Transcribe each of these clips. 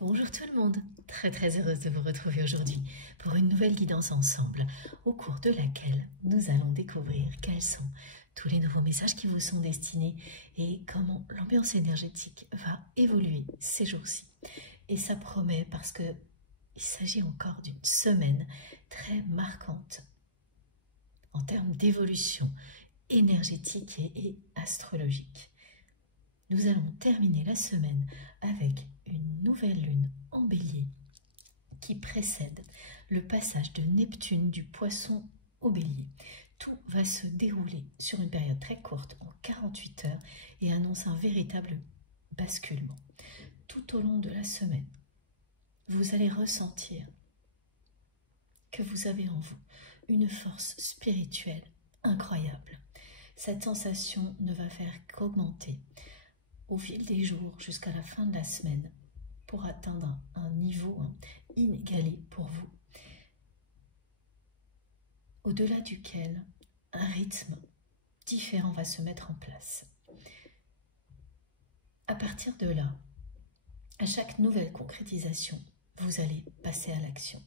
Bonjour tout le monde, très heureuse de vous retrouver aujourd'hui pour une nouvelle guidance ensemble au cours de laquelle nous allons découvrir quels sont tous les nouveaux messages qui vous sont destinés et comment l'ambiance énergétique va évoluer ces jours-ci. Et ça promet parce que il s'agit encore d'une semaine très marquante en termes d'évolution énergétique et astrologique. Nous allons terminer la semaine avec une nouvelle lune en bélier qui précède le passage de Neptune du poisson au bélier. Tout va se dérouler sur une période très courte, en 48 heures, et annonce un véritable basculement. Tout au long de la semaine, vous allez ressentir que vous avez en vous une force spirituelle incroyable. Cette sensation ne va faire qu'augmenter au fil des jours jusqu'à la fin de la semaine pour atteindre un niveau inégalé pour vous, au-delà duquel un rythme différent va se mettre en place. À partir de là, à chaque nouvelle concrétisation, vous allez passer à l'action.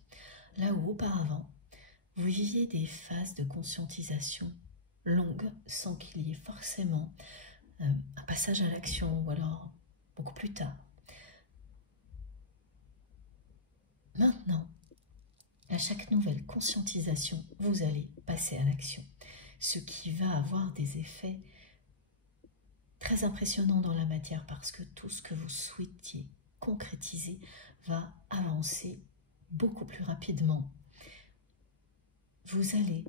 Là où auparavant, vous viviez des phases de conscientisation longues sans qu'il y ait forcément un passage à l'action ou alors beaucoup plus tard. Maintenant, à chaque nouvelle conscientisation, vous allez passer à l'action, ce qui va avoir des effets très impressionnants dans la matière parce que tout ce que vous souhaitiez concrétiser va avancer beaucoup plus rapidement. Vous allez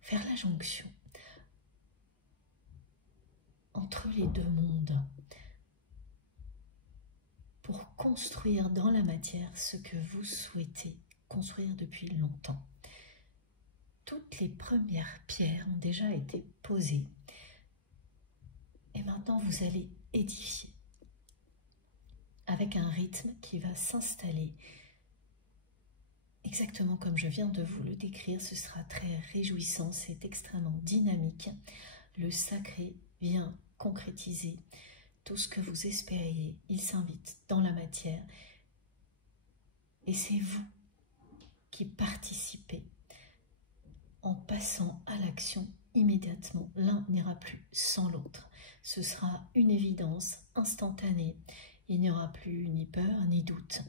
faire la jonction entre les deux mondes pour construire dans la matière ce que vous souhaitez construire depuis longtemps. Toutes les premières pierres ont déjà été posées et maintenant vous allez édifier avec un rythme qui va s'installer exactement comme je viens de vous le décrire. Ce sera très réjouissant, c'est extrêmement dynamique. Le sacré vient concrétiser tout ce que vous espériez, il s'invite dans la matière et c'est vous qui participez en passant à l'action immédiatement. L'un n'ira plus sans l'autre. Ce sera une évidence instantanée. Il n'y aura plus ni peur ni doute.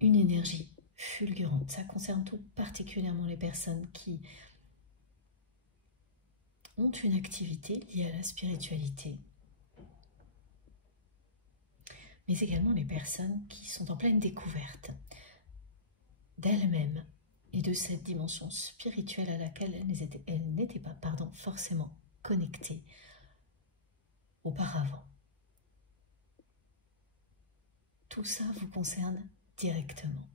Une énergie fulgurante. Ça concerne tout particulièrement les personnes qui ont une activité liée à la spiritualité, mais également les personnes qui sont en pleine découverte d'elles-mêmes et de cette dimension spirituelle à laquelle elles n'étaient pas forcément connectées auparavant. Tout ça vous concerne directement,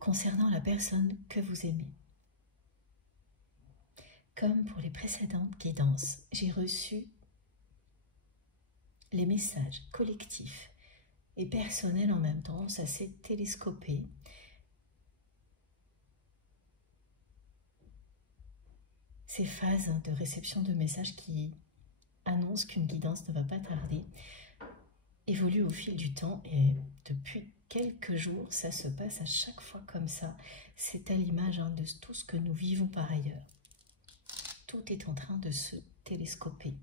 concernant la personne que vous aimez. Comme pour les précédentes guidances, j'ai reçu les messages collectifs et personnels en même temps. Ça s'est télescopé. Ces phases de réception de messages qui annoncent qu'une guidance ne va pas tarder évoluent au fil du temps et depuis quelques jours, ça se passe à chaque fois comme ça. C'est à l'image de tout ce que nous vivons par ailleurs. Tout est en train de se télescoper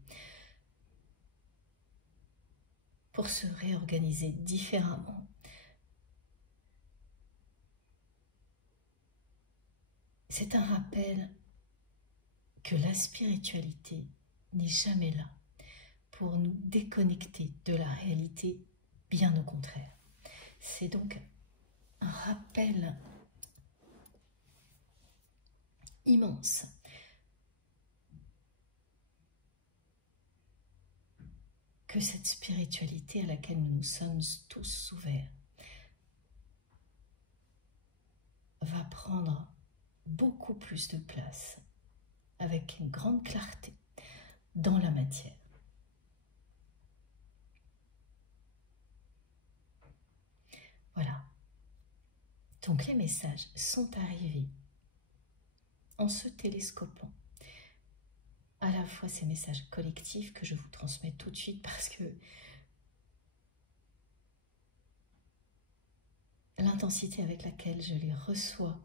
pour se réorganiser différemment. C'est un rappel que la spiritualité n'est jamais là pour nous déconnecter de la réalité, bien au contraire. C'est donc un rappel immense que cette spiritualité à laquelle nous nous sommes tous ouverts va prendre beaucoup plus de place avec une grande clarté dans la matière. Voilà. Donc les messages sont arrivés en se télescopant à la fois ces messages collectifs que je vous transmets tout de suite parce que l'intensité avec laquelle je les reçois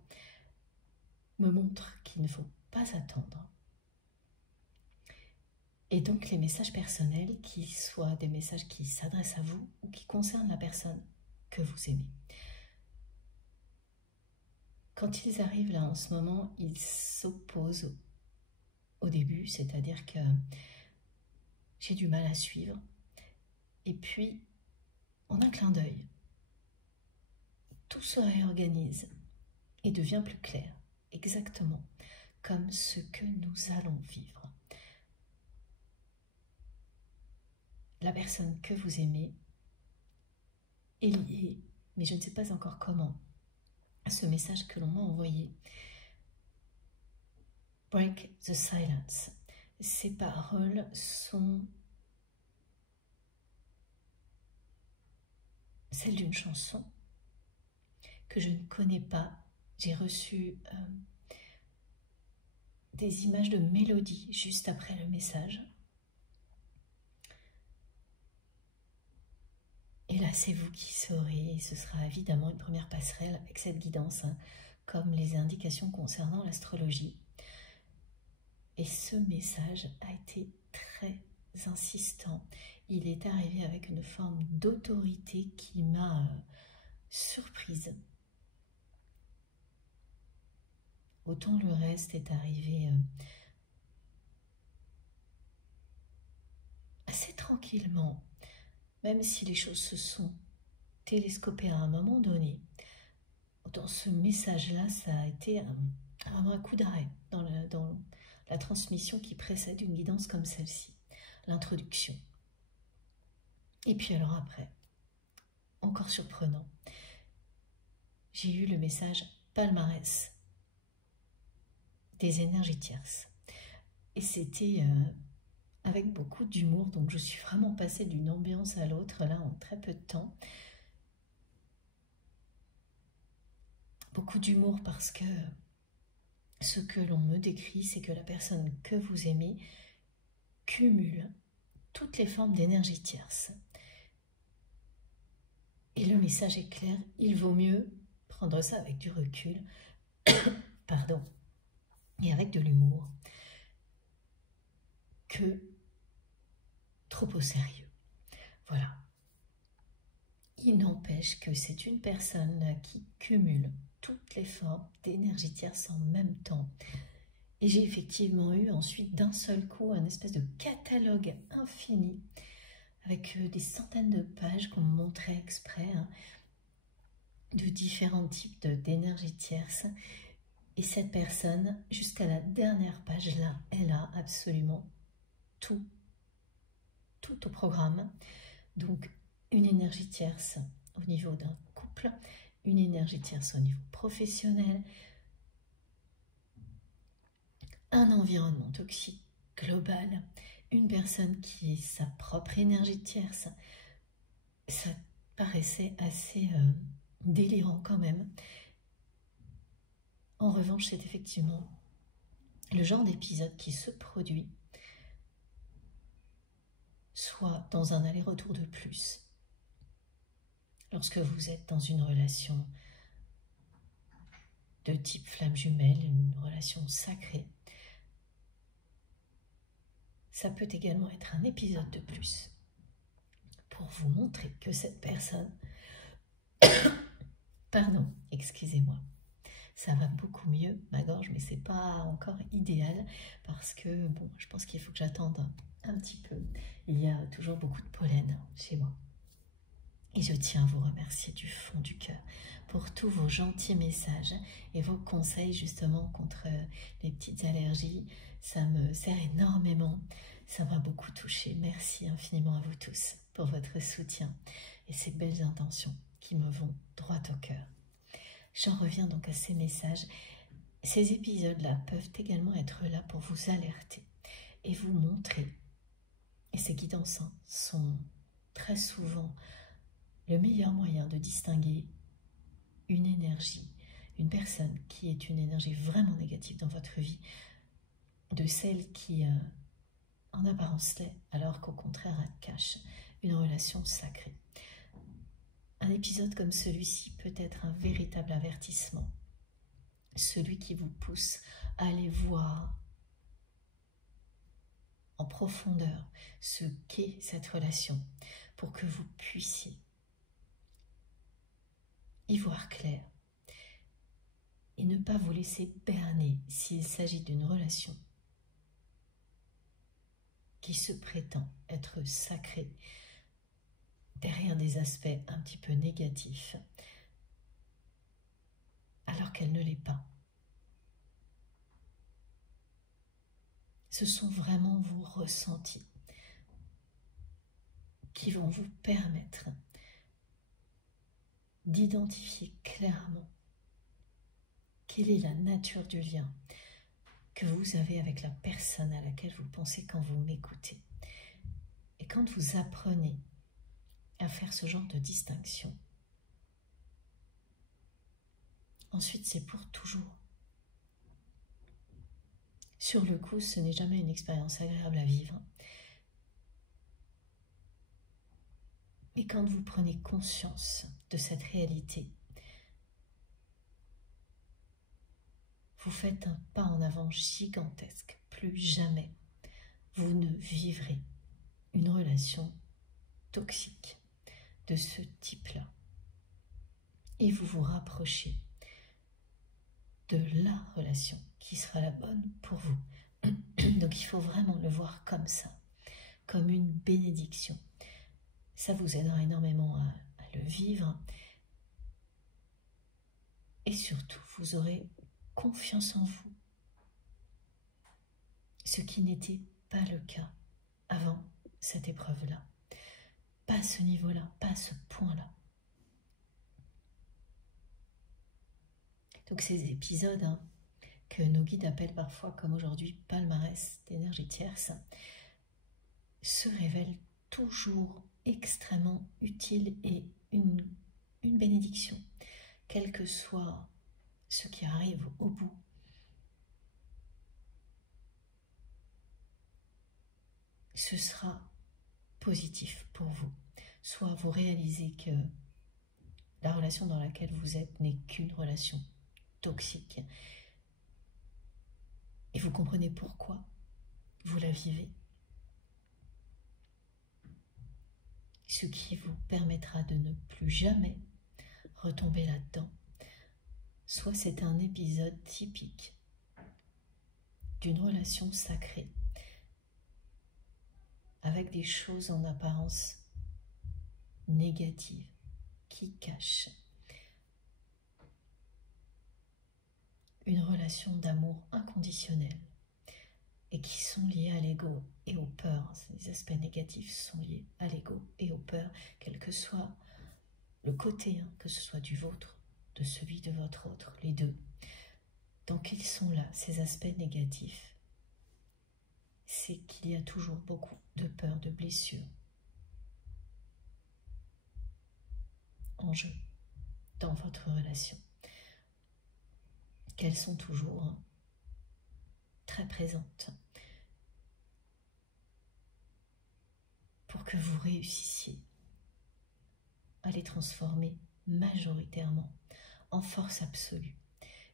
me montre qu'il ne faut pas attendre. Et donc les messages personnels, qui soient des messages qui s'adressent à vous ou qui concernent la personne que vous aimez. Quand ils arrivent là en ce moment, ils s'opposent au début, c'est-à-dire que j'ai du mal à suivre. Et puis, en un clin d'œil, tout se réorganise et devient plus clair, exactement comme ce que nous allons vivre. La personne que vous aimez est liée, mais je ne sais pas encore comment, à ce message que l'on m'a envoyé. Break the silence. Ces paroles sont celles d'une chanson que je ne connais pas. J'ai reçu des images de mélodie juste après le message. Et là, c'est vous qui saurez, et ce sera évidemment une première passerelle avec cette guidance, hein, comme les indications concernant l'astrologie. Et ce message a été très insistant. Il est arrivé avec une forme d'autorité qui m'a surprise. Autant le reste est arrivé assez tranquillement, même si les choses se sont télescopées à un moment donné. Dans ce message-là, ça a été vraiment un coup d'arrêt dans la transmission qui précède une guidance comme celle-ci, l'introduction. Et puis alors après, encore surprenant, j'ai eu le message palmarès des énergies tierces. Et c'était avec beaucoup d'humour, donc je suis vraiment passée d'une ambiance à l'autre là en très peu de temps. Beaucoup d'humour parce que ce que l'on me décrit, c'est que la personne que vous aimez cumule toutes les formes d'énergie tierce. Et le message est clair, il vaut mieux prendre ça avec du recul, pardon, et avec de l'humour, que trop au sérieux. Voilà. Il n'empêche que c'est une personne qui cumule toutes les formes d'énergie tierce en même temps. Et j'ai effectivement eu ensuite d'un seul coup un espèce de catalogue infini avec des centaines de pages qu'on me montrait exprès, hein, de différents types d'énergie tierce. Et cette personne, jusqu'à la dernière page là, elle a absolument tout au programme. Donc une énergie tierce au niveau d'un couple, une énergie tierce au niveau professionnel, un environnement toxique global, une personne qui est sa propre énergie tierce. Ça paraissait assez délirant quand même. En revanche, c'est effectivement le genre d'épisode qui se produit soit dans un aller-retour de plus. Lorsque vous êtes dans une relation de type flamme jumelle, une relation sacrée, ça peut également être un épisode de plus pour vous montrer que cette personne... Pardon, excusez-moi. Ça va beaucoup mieux, ma gorge, mais c'est pas encore idéal parce que, bon, je pense qu'il faut que j'attende un petit peu. Il y a toujours beaucoup de pollen chez moi. Et je tiens à vous remercier du fond du cœur pour tous vos gentils messages et vos conseils justement contre les petites allergies. Ça me sert énormément, ça m'a beaucoup touchée. Merci infiniment à vous tous pour votre soutien et ces belles intentions qui me vont droit au cœur. J'en reviens donc à ces messages. Ces épisodes-là peuvent également être là pour vous alerter et vous montrer. Et ces guidances sont très souvent le meilleur moyen de distinguer une énergie, une personne qui est une énergie vraiment négative dans votre vie, de celle qui en apparence l'est, alors qu'au contraire elle cache une relation sacrée. Un épisode comme celui-ci peut être un véritable avertissement, celui qui vous pousse à aller voir en profondeur ce qu'est cette relation pour que vous puissiez y voir clair et ne pas vous laisser berner s'il s'agit d'une relation qui se prétend être sacrée derrière des aspects un petit peu négatifs alors qu'elle ne l'est pas. Ce sont vraiment vos ressentis qui vont vous permettre d'identifier clairement quelle est la nature du lien que vous avez avec la personne à laquelle vous pensez quand vous m'écoutez. Et quand vous apprenez à faire ce genre de distinction, ensuite c'est pour toujours. Sur le coup, ce n'est jamais une expérience agréable à vivre. Mais quand vous prenez conscience de cette réalité, vous faites un pas en avant gigantesque. Plus jamais vous ne vivrez une relation toxique de ce type-là. Et vous vous rapprochez de la relation qui sera la bonne pour vous. Donc il faut vraiment le voir comme ça, comme une bénédiction. Ça vous aidera énormément à le vivre. Et surtout, vous aurez confiance en vous. Ce qui n'était pas le cas avant cette épreuve-là. Pas à ce niveau-là, pas à ce point-là. Donc ces épisodes que nos guides appellent parfois, comme aujourd'hui, palmarès d'énergie tierce, se révèlent toujours extrêmement utiles et une bénédiction, quel que soit ce qui arrive au bout. Ce sera positif pour vous. Soit vous réalisez que la relation dans laquelle vous êtes n'est qu'une relation toxique et vous comprenez pourquoi vous la vivez, ce qui vous permettra de ne plus jamais retomber là-dedans. Soit c'est un épisode typique d'une relation sacrée avec des choses en apparence négatives qui cachent une relation d'amour inconditionnel et qui sont liées à l'ego et aux peurs. Ces aspects négatifs sont liés à l'ego et aux peurs, quel que soit le côté, que ce soit du vôtre, de celui de votre autre, les deux. Donc ils sont là, ces aspects négatifs. C'est qu'il y a toujours beaucoup de peur, de blessures en jeu dans votre relation, qu'elles sont toujours très présentes pour que vous réussissiez à les transformer majoritairement en force absolue.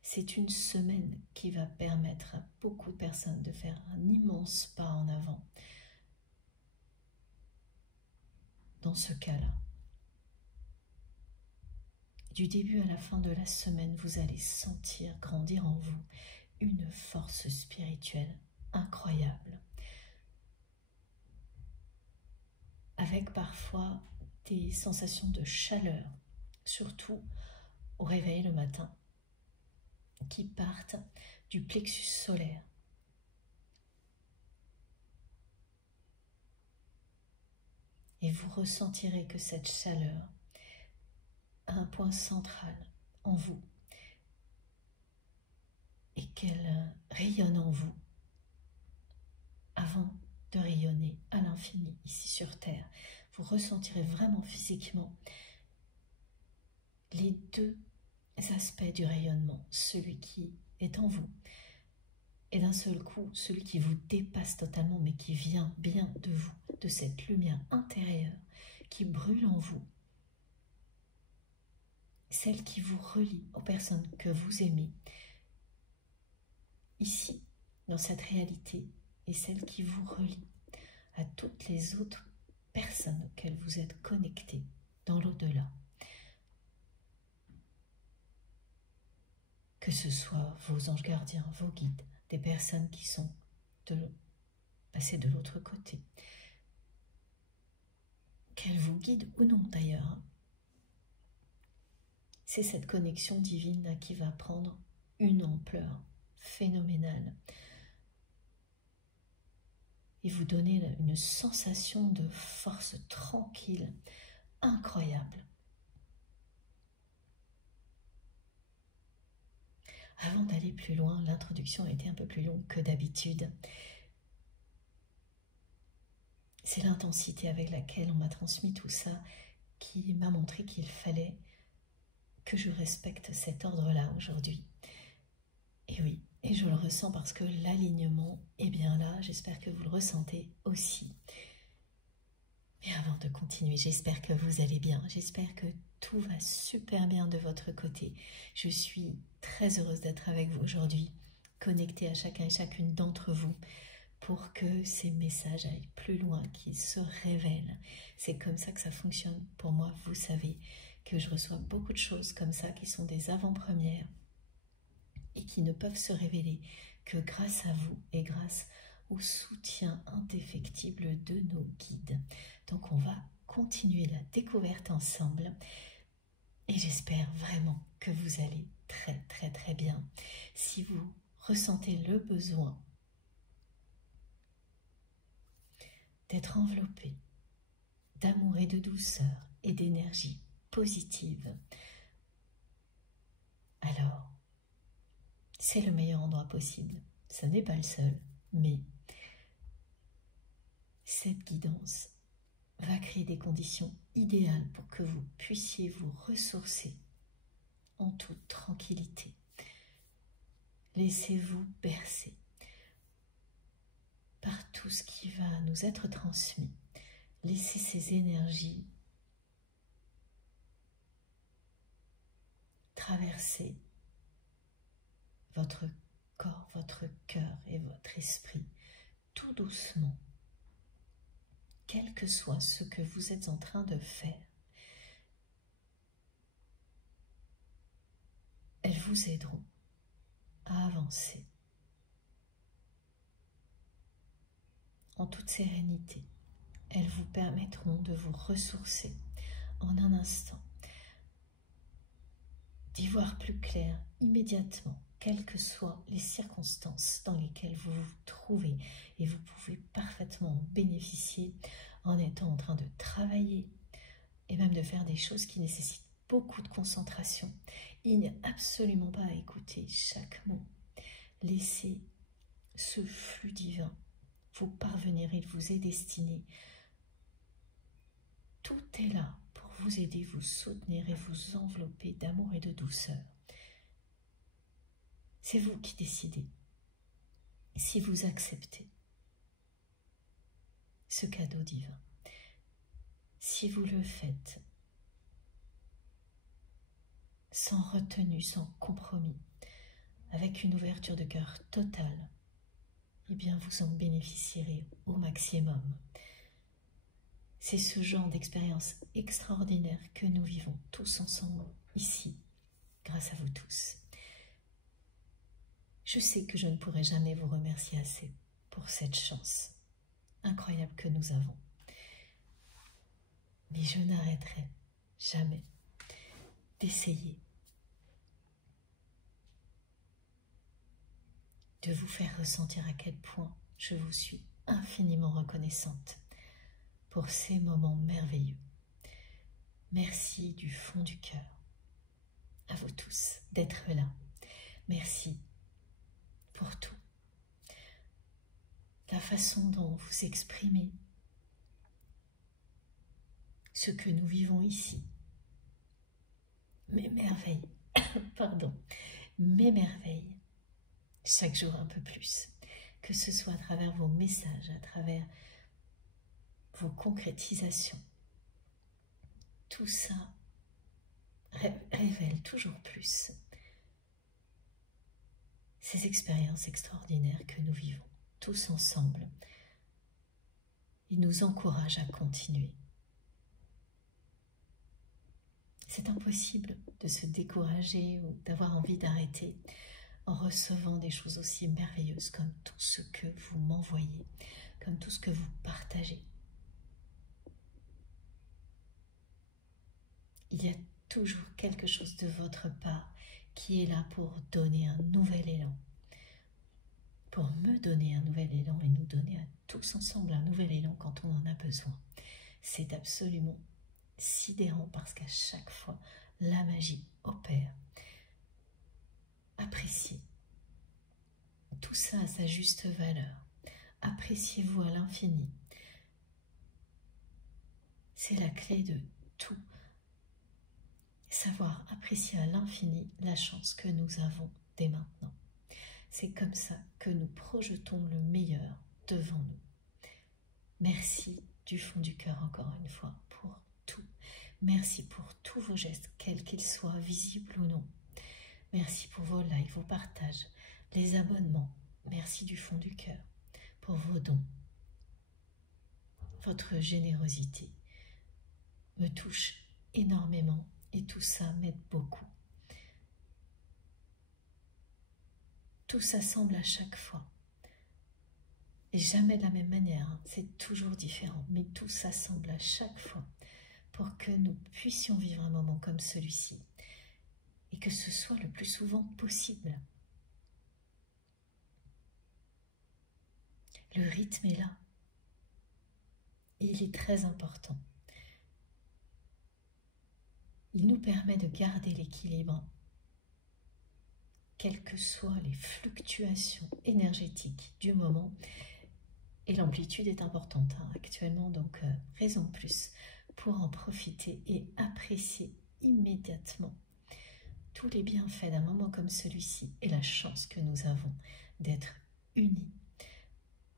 C'est une semaine qui va permettre à beaucoup de personnes de faire un immense pas en avant dans ce cas-là. Du début à la fin de la semaine, vous allez sentir grandir en vous une force spirituelle incroyable, avec parfois des sensations de chaleur, surtout au réveil le matin, qui partent du plexus solaire. Et vous ressentirez que cette chaleur a un point central en vous et qu'elle rayonne en vous avant de rayonner à l'infini ici sur Terre. Vous ressentirez vraiment physiquement les deux aspects du rayonnement, celui qui est en vous Et d'un seul coup, celui qui vous dépasse totalement, mais qui vient bien de vous, de cette lumière intérieure qui brûle en vous, celle qui vous relie aux personnes que vous aimez, ici, dans cette réalité, et celle qui vous relie à toutes les autres personnes auxquelles vous êtes connectés dans l'au-delà. Que ce soit vos anges gardiens, vos guides, des personnes qui sont passées de l'autre côté, qu'elles vous guident ou non d'ailleurs. C'est cette connexion divine là qui va prendre une ampleur phénoménale et vous donner une sensation de force tranquille, incroyable. Avant d'aller plus loin, l'introduction a été un peu plus longue que d'habitude. C'est l'intensité avec laquelle on m'a transmis tout ça qui m'a montré qu'il fallait que je respecte cet ordre-là aujourd'hui. Et oui, et je le ressens parce que l'alignement est bien là, j'espère que vous le ressentez aussi. Mais avant de continuer, j'espère que vous allez bien, j'espère que tout va super bien de votre côté. Je suis très heureuse d'être avec vous aujourd'hui, connectée à chacun et chacune d'entre vous pour que ces messages aillent plus loin, qu'ils se révèlent. C'est comme ça que ça fonctionne pour moi, vous savez que je reçois beaucoup de choses comme ça qui sont des avant-premières et qui ne peuvent se révéler que grâce à vous et grâce au soutien indéfectible de nos guides. Donc on va continuer la découverte ensemble et j'espère vraiment que vous allez très bien. Si vous ressentez le besoin d'être enveloppé d'amour et de douceur et d'énergie positive, alors c'est le meilleur endroit possible. Ce n'est pas le seul, mais cette guidance va créer des conditions idéales pour que vous puissiez vous ressourcer en toute tranquillité. Laissez-vous bercer par tout ce qui va nous être transmis. Laissez ces énergies traverser votre corps, votre cœur et votre esprit tout doucement. Quel que soit ce que vous êtes en train de faire, elles vous aideront à avancer en toute sérénité. Elles vous permettront de vous ressourcer en un instant, d'y voir plus clair immédiatement, quelles que soient les circonstances dans lesquelles vous vous trouvez, et vous pouvez parfaitement en bénéficier en étant en train de travailler et même de faire des choses qui nécessitent beaucoup de concentration. Il n'y a absolument pas à écouter chaque mot. Laissez ce flux divin vous parvenir, il vous est destiné. Tout est là pour vous aider, vous soutenir et vous envelopper d'amour et de douceur. C'est vous qui décidez si vous acceptez ce cadeau divin. Si vous le faites sans retenue, sans compromis, avec une ouverture de cœur totale, eh bien vous en bénéficierez au maximum. C'est ce genre d'expérience extraordinaire que nous vivons tous ensemble ici, grâce à vous tous. Je sais que je ne pourrai jamais vous remercier assez pour cette chance incroyable que nous avons. Mais je n'arrêterai jamais d'essayer de vous faire ressentir à quel point je vous suis infiniment reconnaissante pour ces moments merveilleux. Merci du fond du cœur à vous tous d'être là. Merci pour tout. La façon dont vous exprimez ce que nous vivons ici. Mes merveilles, pardon, mes merveilles chaque jour un peu plus, que ce soit à travers vos messages, à travers vos concrétisations. Tout ça révèle toujours plus ces expériences extraordinaires que nous vivons tous ensemble. Il nous encourage à continuer. C'est impossible de se décourager ou d'avoir envie d'arrêter en recevant des choses aussi merveilleuses comme tout ce que vous m'envoyez, comme tout ce que vous partagez. Il y a toujours quelque chose de votre part qui est là pour donner un nouvel élan, pour me donner un nouvel élan et nous donner à tous ensemble un nouvel élan quand on en a besoin. C'est absolument sidérant parce qu'à chaque fois, la magie opère. Appréciez tout ça à sa juste valeur. Appréciez-vous à l'infini. C'est la clé de tout. Savoir apprécier à l'infini la chance que nous avons dès maintenant. C'est comme ça que nous projetons le meilleur devant nous. Merci du fond du cœur encore une fois pour tout. Merci pour tous vos gestes, quels qu'ils soient, visibles ou non. Merci pour vos likes, vos partages, les abonnements. Merci du fond du cœur pour vos dons. Votre générosité me touche énormément et tout ça m'aide beaucoup. Tout ça semble à chaque fois. Et jamais de la même manière, hein. C'est toujours différent, mais tout ça semble à chaque fois pour que nous puissions vivre un moment comme celui-ci et que ce soit le plus souvent possible. Le rythme est là. Et il est très important. Il nous permet de garder l'équilibre, quelles que soient les fluctuations énergétiques du moment. Et l'amplitude est importante hein, actuellement, donc raison de plus pour en profiter et apprécier immédiatement tous les bienfaits d'un moment comme celui-ci et la chance que nous avons d'être unis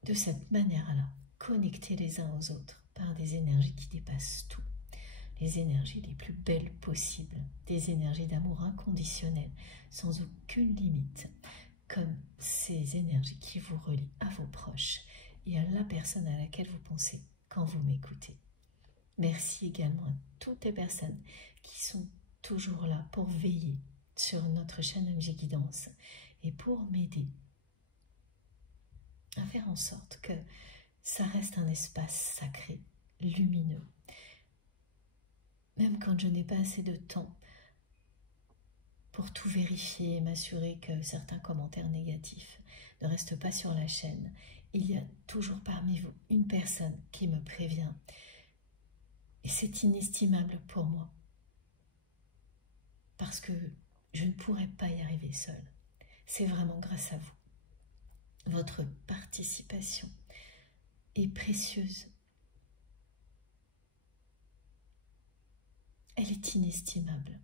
de cette manière-là, connectés les uns aux autres par des énergies qui dépassent tout, les énergies les plus belles possibles, des énergies d'amour inconditionnel, sans aucune limite, comme ces énergies qui vous relient à vos proches et à la personne à laquelle vous pensez quand vous m'écoutez. Merci également à toutes les personnes qui sont toujours là pour veiller sur notre chaîne MG Guidance et pour m'aider à faire en sorte que ça reste un espace sacré, lumineux. Même quand je n'ai pas assez de temps pour tout vérifier et m'assurer que certains commentaires négatifs ne restent pas sur la chaîne, il y a toujours parmi vous une personne qui me prévient. Et c'est inestimable pour moi. Parce que je ne pourrais pas y arriver seule. C'est vraiment grâce à vous. Votre participation est précieuse. Elle est inestimable.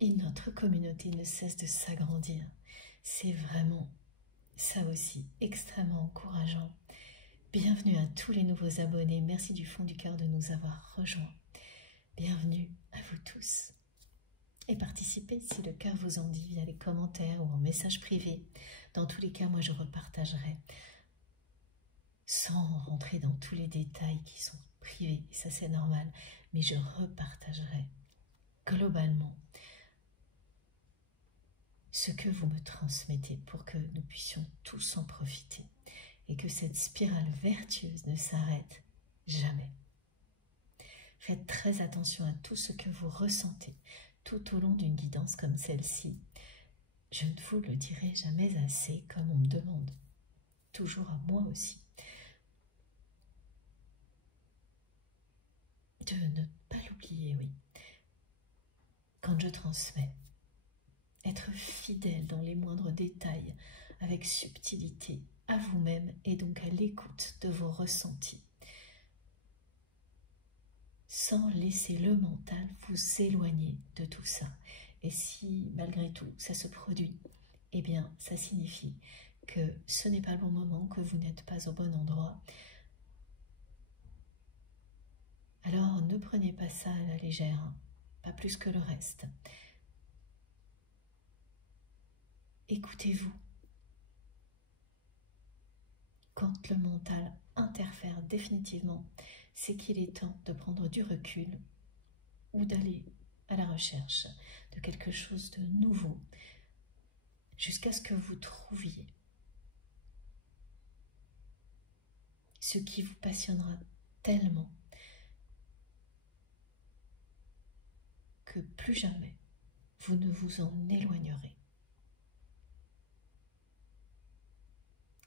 Et notre communauté ne cesse de s'agrandir. C'est vraiment, ça aussi, extrêmement encourageant. Bienvenue à tous les nouveaux abonnés. Merci du fond du cœur de nous avoir rejoints. Bienvenue à vous tous. Et participez si le cœur vous en dit via les commentaires ou en message privé. Dans tous les cas, moi je repartagerai sans rentrer dans tous les détails qui sont privés, et ça c'est normal, mais je repartagerai globalement ce que vous me transmettez pour que nous puissions tous en profiter et que cette spirale vertueuse ne s'arrête jamais. Faites très attention à tout ce que vous ressentez tout au long d'une guidance comme celle-ci. Je ne vous le dirai jamais assez, comme on me demande, toujours à moi aussi, de ne pas l'oublier, oui. Quand je transmets, être fidèle dans les moindres détails, avec subtilité, à vous-même et donc à l'écoute de vos ressentis, sans laisser le mental vous éloigner de tout ça. Et si, malgré tout, ça se produit, eh bien, ça signifie que ce n'est pas le bon moment, que vous n'êtes pas au bon endroit. Alors, ne prenez pas ça à la légère, hein, pas plus que le reste. Écoutez-vous. Quand le mental interfère définitivement, c'est qu'il est temps de prendre du recul ou d'aller à la recherche de quelque chose de nouveau jusqu'à ce que vous trouviez ce qui vous passionnera tellement que plus jamais vous ne vous en éloignerez.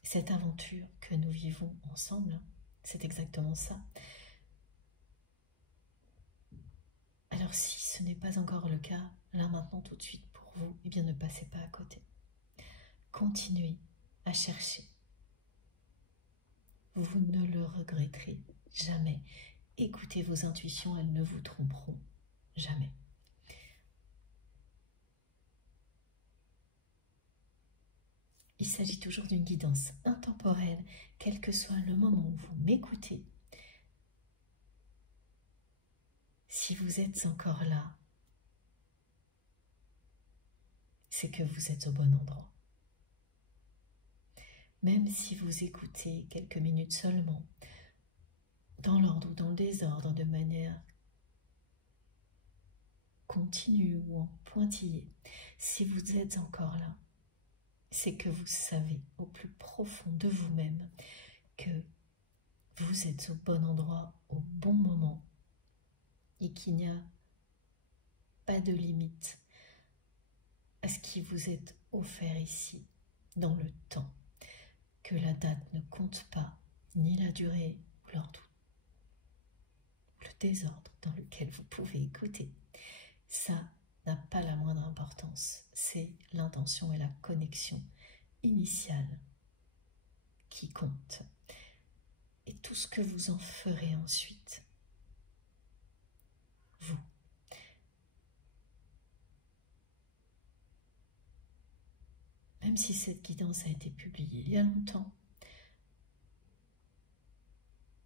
Cette aventure que nous vivons ensemble, c'est exactement ça. Alors si ce n'est pas encore le cas, là maintenant tout de suite pour vous, eh bien ne passez pas à côté. Continuez à chercher. Vous ne le regretterez jamais. Écoutez vos intuitions, elles ne vous tromperont jamais. Il s'agit toujours d'une guidance intemporelle, quel que soit le moment où vous m'écoutez. Si vous êtes encore là, c'est que vous êtes au bon endroit. Même si vous écoutez quelques minutes seulement, dans l'ordre ou dans le désordre, de manière continue ou en pointillé, si vous êtes encore là, c'est que vous savez au plus profond de vous-même que vous êtes au bon endroit, au bon moment, et qu'il n'y a pas de limite à ce qui vous est offert ici, dans le temps, que la date ne compte pas, ni la durée ou l'ordre, le désordre dans lequel vous pouvez écouter. Ça n'a pas la moindre importance, c'est l'intention et la connexion initiale qui compte. Et tout ce que vous en ferez ensuite, vous. Même si cette guidance a été publiée il y a longtemps,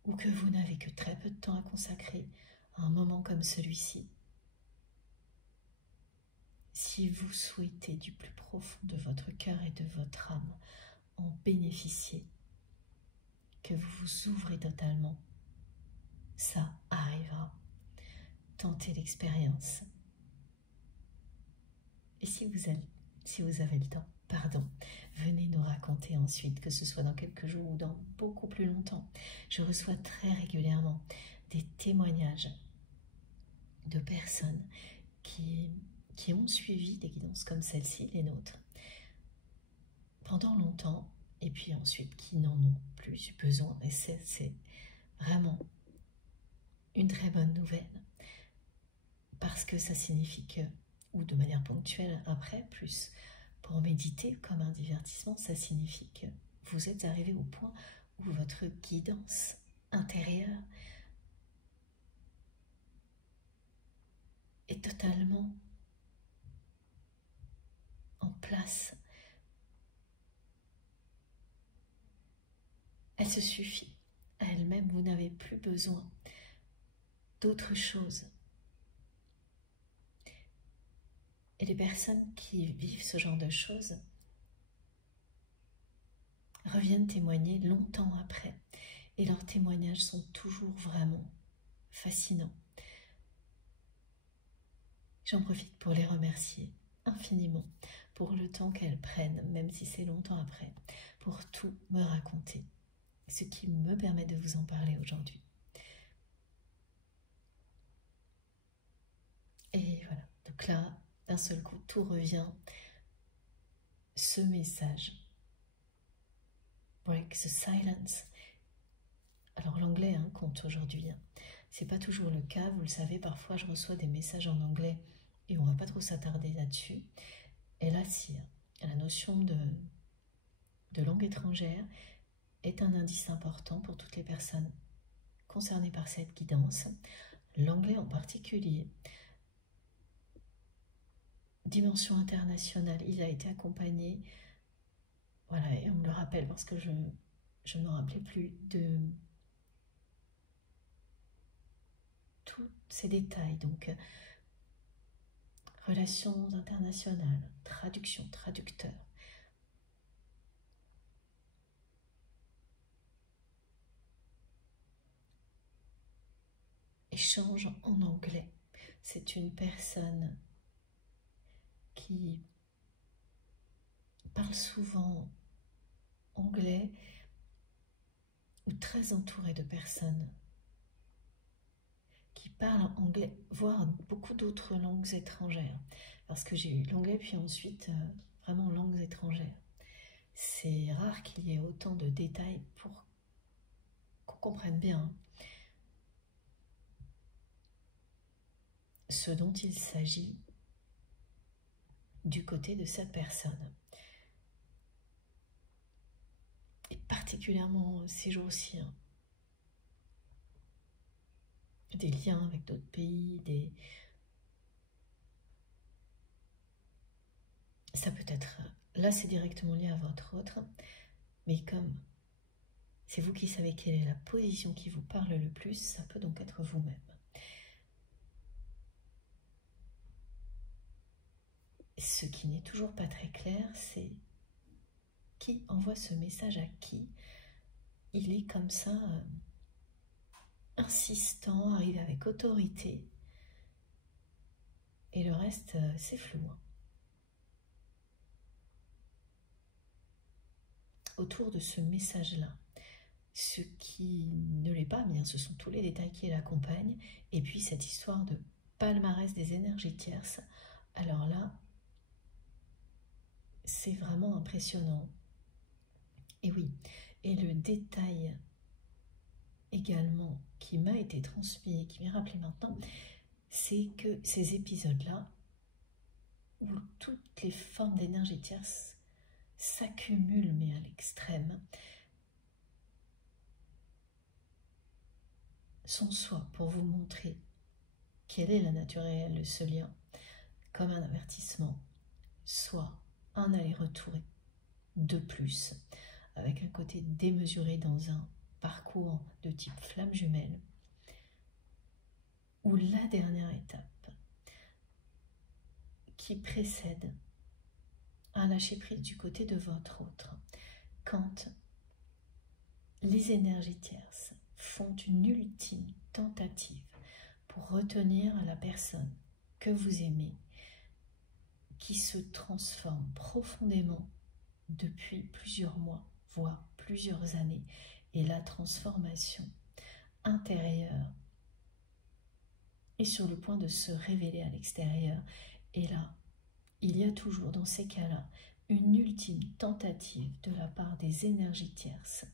ou que vous n'avez que très peu de temps à consacrer à un moment comme celui-ci, si vous souhaitez du plus profond de votre cœur et de votre âme en bénéficier, que vous vous ouvrez totalement, ça arrivera. Tentez l'expérience. Et si vous avez le temps, venez nous raconter ensuite, que ce soit dans quelques jours ou dans beaucoup plus longtemps. Je reçois très régulièrement des témoignages de personnes qui ont suivi des guidances comme celle-ci, les nôtres, pendant longtemps, et puis ensuite qui n'en ont plus eu besoin. Et c'est vraiment une très bonne nouvelle, parce que ça signifie que, ou de manière ponctuelle après, plus pour méditer comme un divertissement, ça signifie que vous êtes arrivé au point où votre guidance intérieure est totalement en place. Elle se suffit à elle-même, vous n'avez plus besoin d'autre chose. Et les personnes qui vivent ce genre de choses reviennent témoigner longtemps après. Et leurs témoignages sont toujours vraiment fascinants. J'en profite pour les remercier infiniment pour le temps qu'elles prennent, même si c'est longtemps après, pour tout me raconter, ce qui me permet de vous en parler aujourd'hui. Et voilà, donc là, d'un seul coup, tout revient. Ce message, break the silence. Alors l'anglais compte aujourd'hui. C'est pas toujours le cas, vous le savez, parfois je reçois des messages en anglais et on va pas trop s'attarder là-dessus. Et là, si la notion de langue étrangère est un indice important pour toutes les personnes concernées par cette guidance, l'anglais en particulier. dimension internationale. Il a été accompagné, voilà, et on me le rappelle parce que je ne me rappelais plus de tous ces détails. Donc, relations internationales, traduction, traducteur. Échange en anglais. C'est une personne qui parle souvent anglais ou très entourée de personnes qui parlent anglais, voire beaucoup d'autres langues étrangères. Parce que j'ai eu l'anglais, puis ensuite vraiment langues étrangères. C'est rare qu'il y ait autant de détails pour qu'on comprenne bien ce dont il s'agit du côté de cette personne. Et particulièrement ces jours-ci, hein, des liens avec d'autres pays, ça peut être, là c'est directement lié à votre autre, mais comme c'est vous qui savez quelle est la position qui vous parle le plus, ça peut donc être vous-même. Ce qui n'est toujours pas très clair, c'est qui envoie ce message à qui. Il est comme ça, insistant, arrive avec autorité, et le reste, c'est flou. Autour de ce message-là, ce qui ne l'est pas, bien, ce sont tous les détails qui l'accompagnent, et puis cette histoire de palmarès des énergies tierces. Alors là, c'est vraiment impressionnant. Et oui, et le détail également qui m'a été transmis et qui m'est rappelé maintenant, c'est que ces épisodes-là, où toutes les formes d'énergie tierce s'accumulent, mais à l'extrême, sont soit pour vous montrer quelle est la nature réelle de ce lien, comme un avertissement, soit un aller-retour de plus, avec un côté démesuré dans un parcours de type flamme jumelle, ou la dernière étape qui précède un lâcher-prise du côté de votre autre, quand les énergies tierces font une ultime tentative pour retenir la personne que vous aimez, qui se transforme profondément depuis plusieurs mois, voire plusieurs années, et la transformation intérieure est sur le point de se révéler à l'extérieur. Et là, il y a toujours dans ces cas-là une ultime tentative de la part des énergies tierces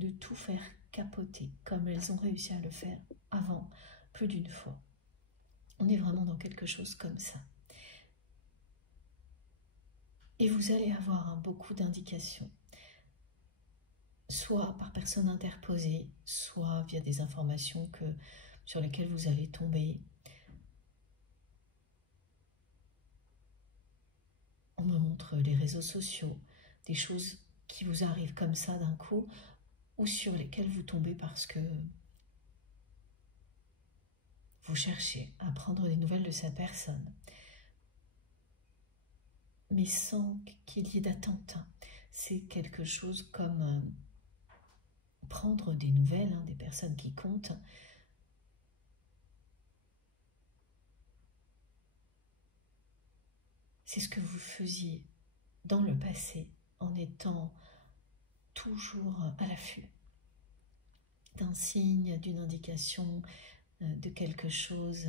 de tout faire capoter comme elles ont réussi à le faire avant plus d'une fois. On est vraiment dans quelque chose comme ça. Et vous allez avoir beaucoup d'indications, soit par personne interposée, soit via des informations sur lesquelles vous allez tomber. On me montre les réseaux sociaux, des choses qui vous arrivent comme ça d'un coup, ou sur lesquelles vous tombez parce que vous cherchez à prendre des nouvelles de cette personne, mais sans qu'il y ait d'attente. C'est quelque chose comme prendre des nouvelles, des personnes qui comptent. C'est ce que vous faisiez dans le passé en étant toujours à l'affût d'un signe, d'une indication, de quelque chose,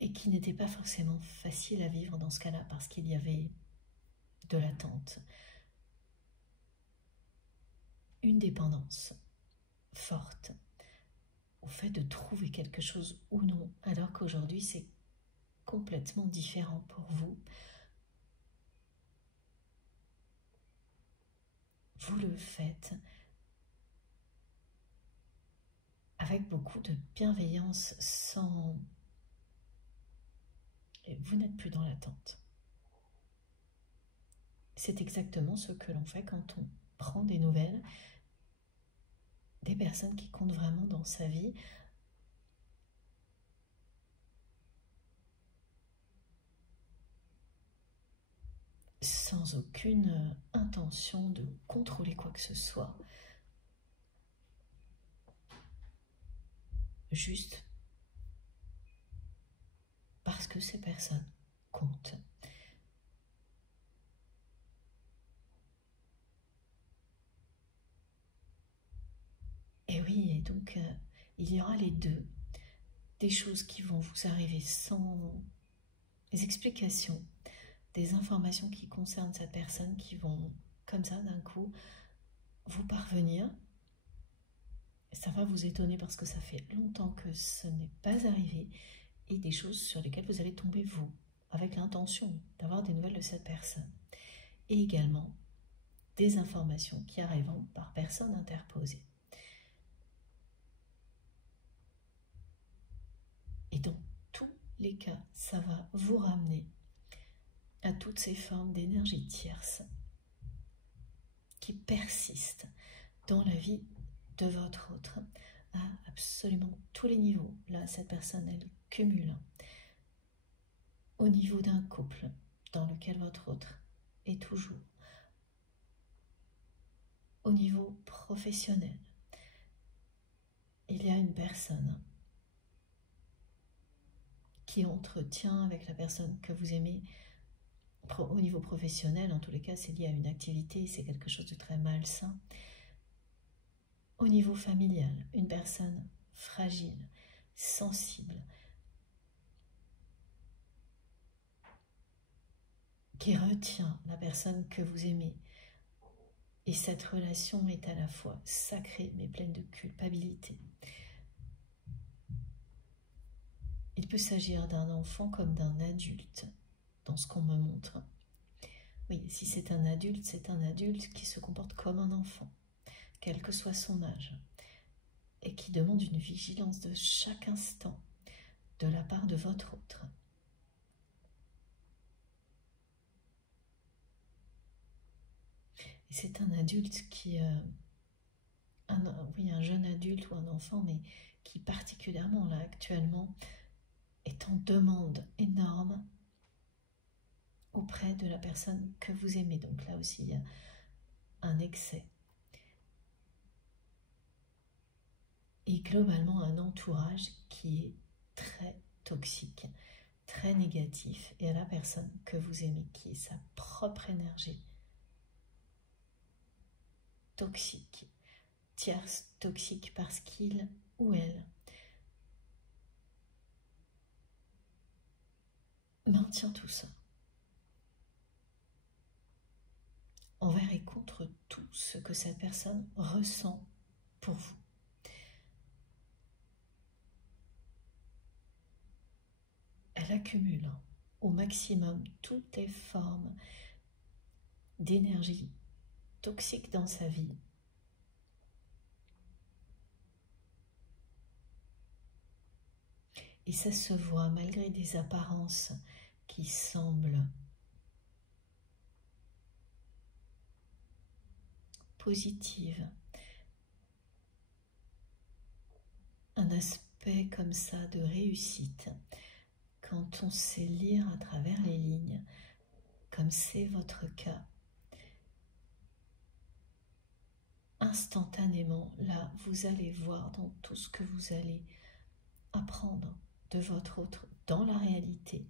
et qui n'était pas forcément facile à vivre dans ce cas-là parce qu'il y avait de l'attente, une dépendance forte au fait de trouver quelque chose ou non, alors qu'aujourd'hui c'est complètement différent pour vous. Vous le faites avec beaucoup de bienveillance, sans Et vous n'êtes plus dans l'attente. C'est exactement ce que l'on fait quand on prend des nouvelles des personnes qui comptent vraiment dans sa vie, sans aucune intention de contrôler quoi que ce soit, juste parce que ces personnes comptent. Et oui, et donc il y aura les deux, des choses qui vont vous arriver sans explications, des informations qui concernent cette personne qui vont, comme ça, d'un coup, vous parvenir. Ça va vous étonner parce que ça fait longtemps que ce n'est pas arrivé, et des choses sur lesquelles vous allez tomber vous, avec l'intention d'avoir des nouvelles de cette personne. Et également des informations qui arriveront par personne interposée. Et dans tous les cas, ça va vous ramener à toutes ces formes d'énergie tierce qui persistent dans la vie de votre autre, à absolument tous les niveaux. Là, cette personne, elle cumule au niveau d'un couple dans lequel votre autre est toujours, au niveau professionnel. Il y a une personne qui entretient avec la personne que vous aimez. Au niveau professionnel, en tous les cas, c'est lié à une activité, c'est quelque chose de très malsain. Au niveau familial, une personne fragile, sensible, qui retient la personne que vous aimez. Et cette relation est à la fois sacrée mais pleine de culpabilité. Il peut s'agir d'un enfant comme d'un adulte, dans ce qu'on me montre. Oui, si c'est un adulte qui se comporte comme un enfant, quel que soit son âge, et qui demande une vigilance de chaque instant de la part de votre autre. Et c'est un adulte qui, un jeune adulte ou un enfant, mais qui particulièrement là actuellement est en demande énorme auprès de la personne que vous aimez. Donc là aussi, il y a un excès. Et globalement, un entourage qui est très toxique, très négatif, et à la personne que vous aimez, qui est sa propre énergie toxique, tierce toxique, parce qu'il ou elle maintient tout ça. Envers et contre tout ce que cette personne ressent pour vous. Elle accumule au maximum toutes les formes d'énergie toxique dans sa vie. Et ça se voit malgré des apparences qui semblent positives. Un aspect comme ça de réussite, quand on sait lire à travers les lignes, comme c'est votre cas, instantanément, là, vous allez voir dans tout ce que vous allez apprendre de votre autre dans la réalité,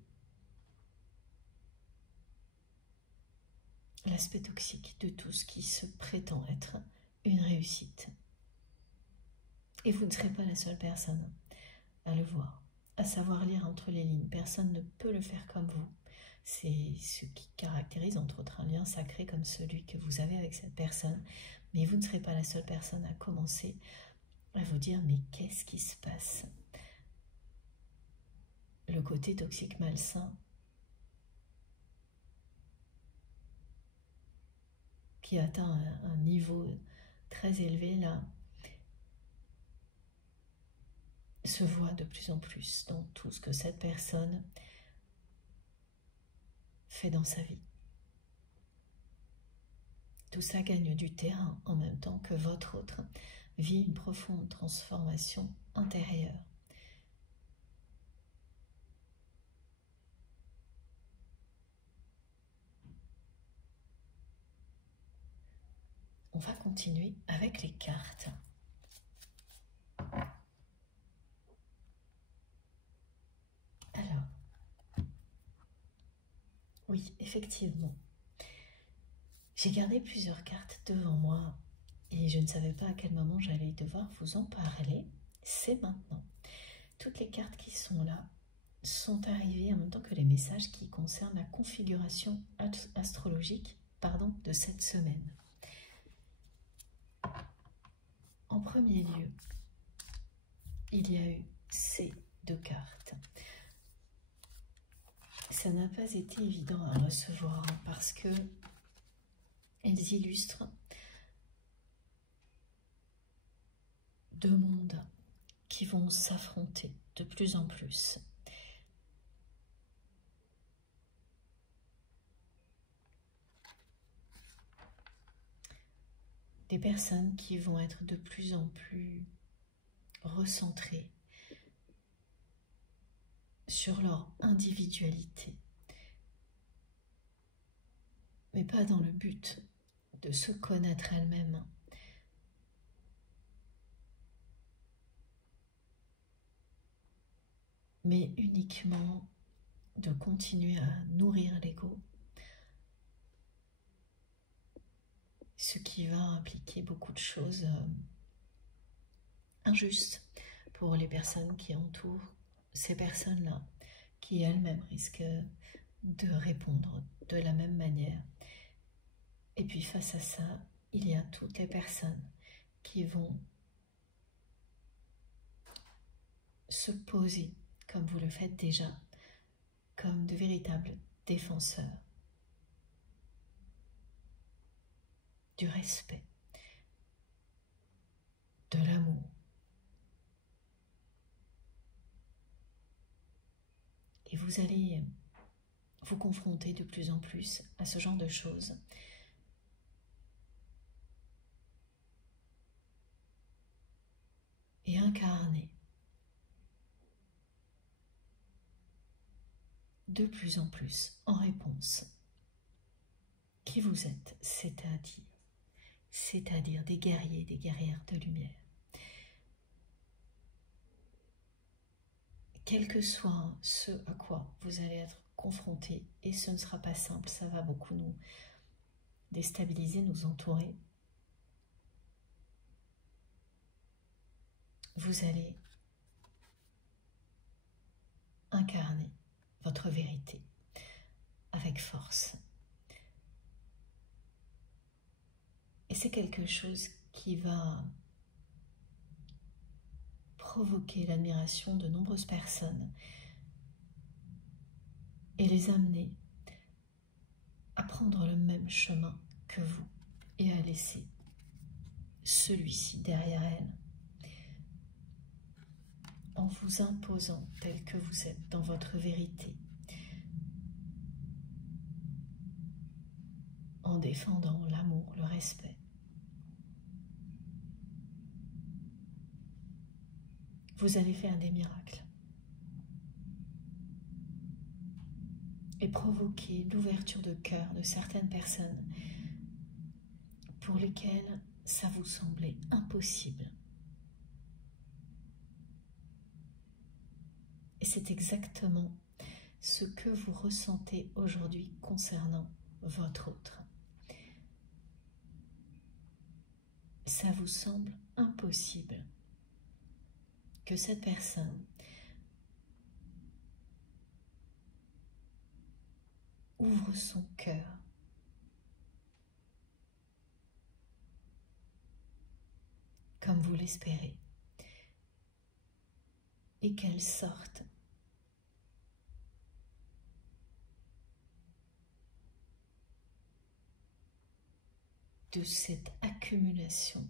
l'aspect toxique de tout ce qui se prétend être une réussite. Et vous ne serez pas la seule personne à le voir, à savoir lire entre les lignes. Personne ne peut le faire comme vous. C'est ce qui caractérise entre autres un lien sacré comme celui que vous avez avec cette personne. Mais vous ne serez pas la seule personne à commencer à vous dire, mais qu'est-ce qui se passe? Le côté toxique malsain qui atteint un niveau très élevé là, se voit de plus en plus dans tout ce que cette personne fait dans sa vie. Tout ça gagne du terrain en même temps que votre autre vit une profonde transformation intérieure. On va continuer avec les cartes. Alors, oui, effectivement, j'ai gardé plusieurs cartes devant moi et je ne savais pas à quel moment j'allais devoir vous en parler. C'est maintenant. Toutes les cartes qui sont là sont arrivées en même temps que les messages qui concernent la configuration astrologique de cette semaine. En premier lieu, il y a eu ces deux cartes. Ça n'a pas été évident à recevoir parce que elles illustrent deux mondes qui vont s'affronter de plus en plus. Des personnes qui vont être de plus en plus recentrées sur leur individualité, mais pas dans le but de se connaître elles-mêmes, mais uniquement de continuer à nourrir l'ego, ce qui va impliquer beaucoup de choses injustes pour les personnes qui entourent ces personnes-là, qui elles-mêmes risquent de répondre de la même manière. Et puis face à ça, il y a toutes les personnes qui vont se poser, comme vous le faites déjà, comme de véritables défenseurs du respect, de l'amour. Et vous allez vous confronter de plus en plus à ce genre de choses. Et incarner de plus en plus en réponse qui vous êtes, c'est-à-dire des guerriers, des guerrières de lumière. Quel que soit ce à quoi vous allez être confrontés, et ce ne sera pas simple, ça va beaucoup nous déstabiliser, nous entourer, vous allez incarner votre vérité avec force. Et c'est quelque chose qui va provoquer l'admiration de nombreuses personnes et les amener à prendre le même chemin que vous et à laisser celui-ci derrière elles, en vous imposant tel que vous êtes dans votre vérité, en défendant l'amour, le respect. Vous allez faire des miracles et provoquer l'ouverture de cœur de certaines personnes pour lesquelles ça vous semblait impossible. Et c'est exactement ce que vous ressentez aujourd'hui concernant votre autre. Ça vous semble impossible que cette personne ouvre son cœur comme vous l'espérez et qu'elle sorte de cette accumulation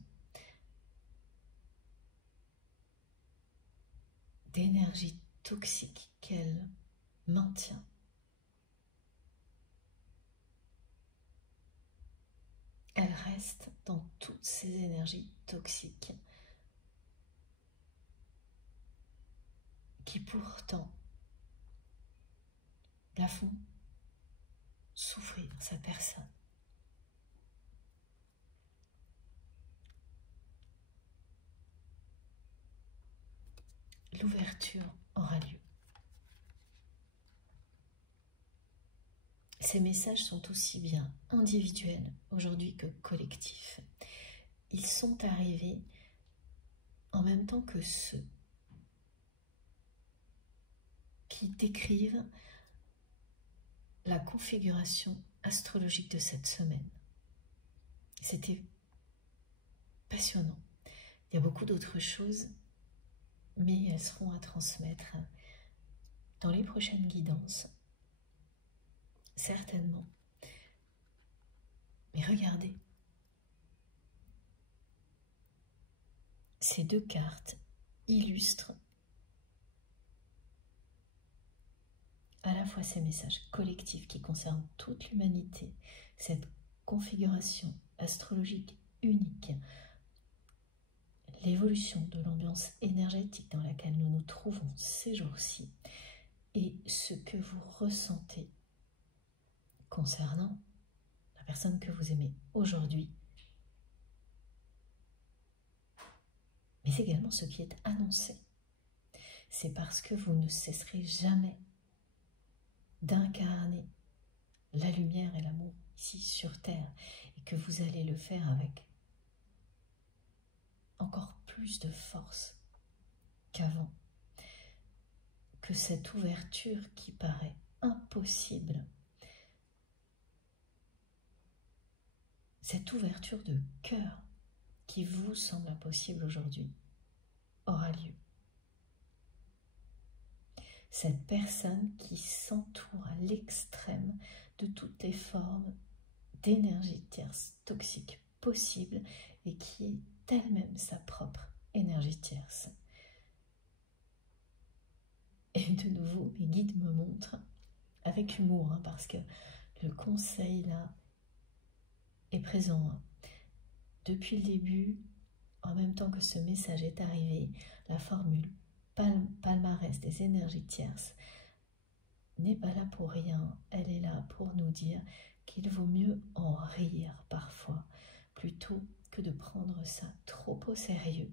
d'énergie toxique qu'elle maintient elle reste dans toutes ces énergies toxiques qui pourtant la font souffrir, sa personne. L'ouverture aura lieu. Ces messages sont aussi bien individuels aujourd'hui que collectifs. Ils sont arrivés en même temps que ceux qui décrivent la configuration astrologique de cette semaine. C'était passionnant. Il y a beaucoup d'autres choses, mais elles seront à transmettre dans les prochaines guidances. Certainement. Mais regardez. Ces deux cartes illustrent à la fois ces messages collectifs qui concernent toute l'humanité, cette configuration astrologique unique, l'évolution de l'ambiance énergétique dans laquelle nous nous trouvons ces jours-ci, et ce que vous ressentez concernant la personne que vous aimez aujourd'hui, mais également ce qui est annoncé. C'est parce que vous ne cesserez jamais d'incarner la lumière et l'amour ici sur Terre, et que vous allez le faire avec encore plus de force qu'avant, que cette ouverture qui paraît impossible, cette ouverture de cœur qui vous semble impossible aujourd'hui, aura lieu. Cette personne qui s'entoure à l'extrême de toutes les formes d'énergie tierce toxique possible et qui est elle-même sa propre énergie tierce. Et de nouveau, mes guides me montrent, avec humour, parce que le conseil là est présent. Depuis le début, en même temps que ce message est arrivé, la formule palmarès des énergies tierces n'est pas là pour rien. Elle est là pour nous dire qu'il vaut mieux en rire parfois, plutôt que de prendre ça trop au sérieux.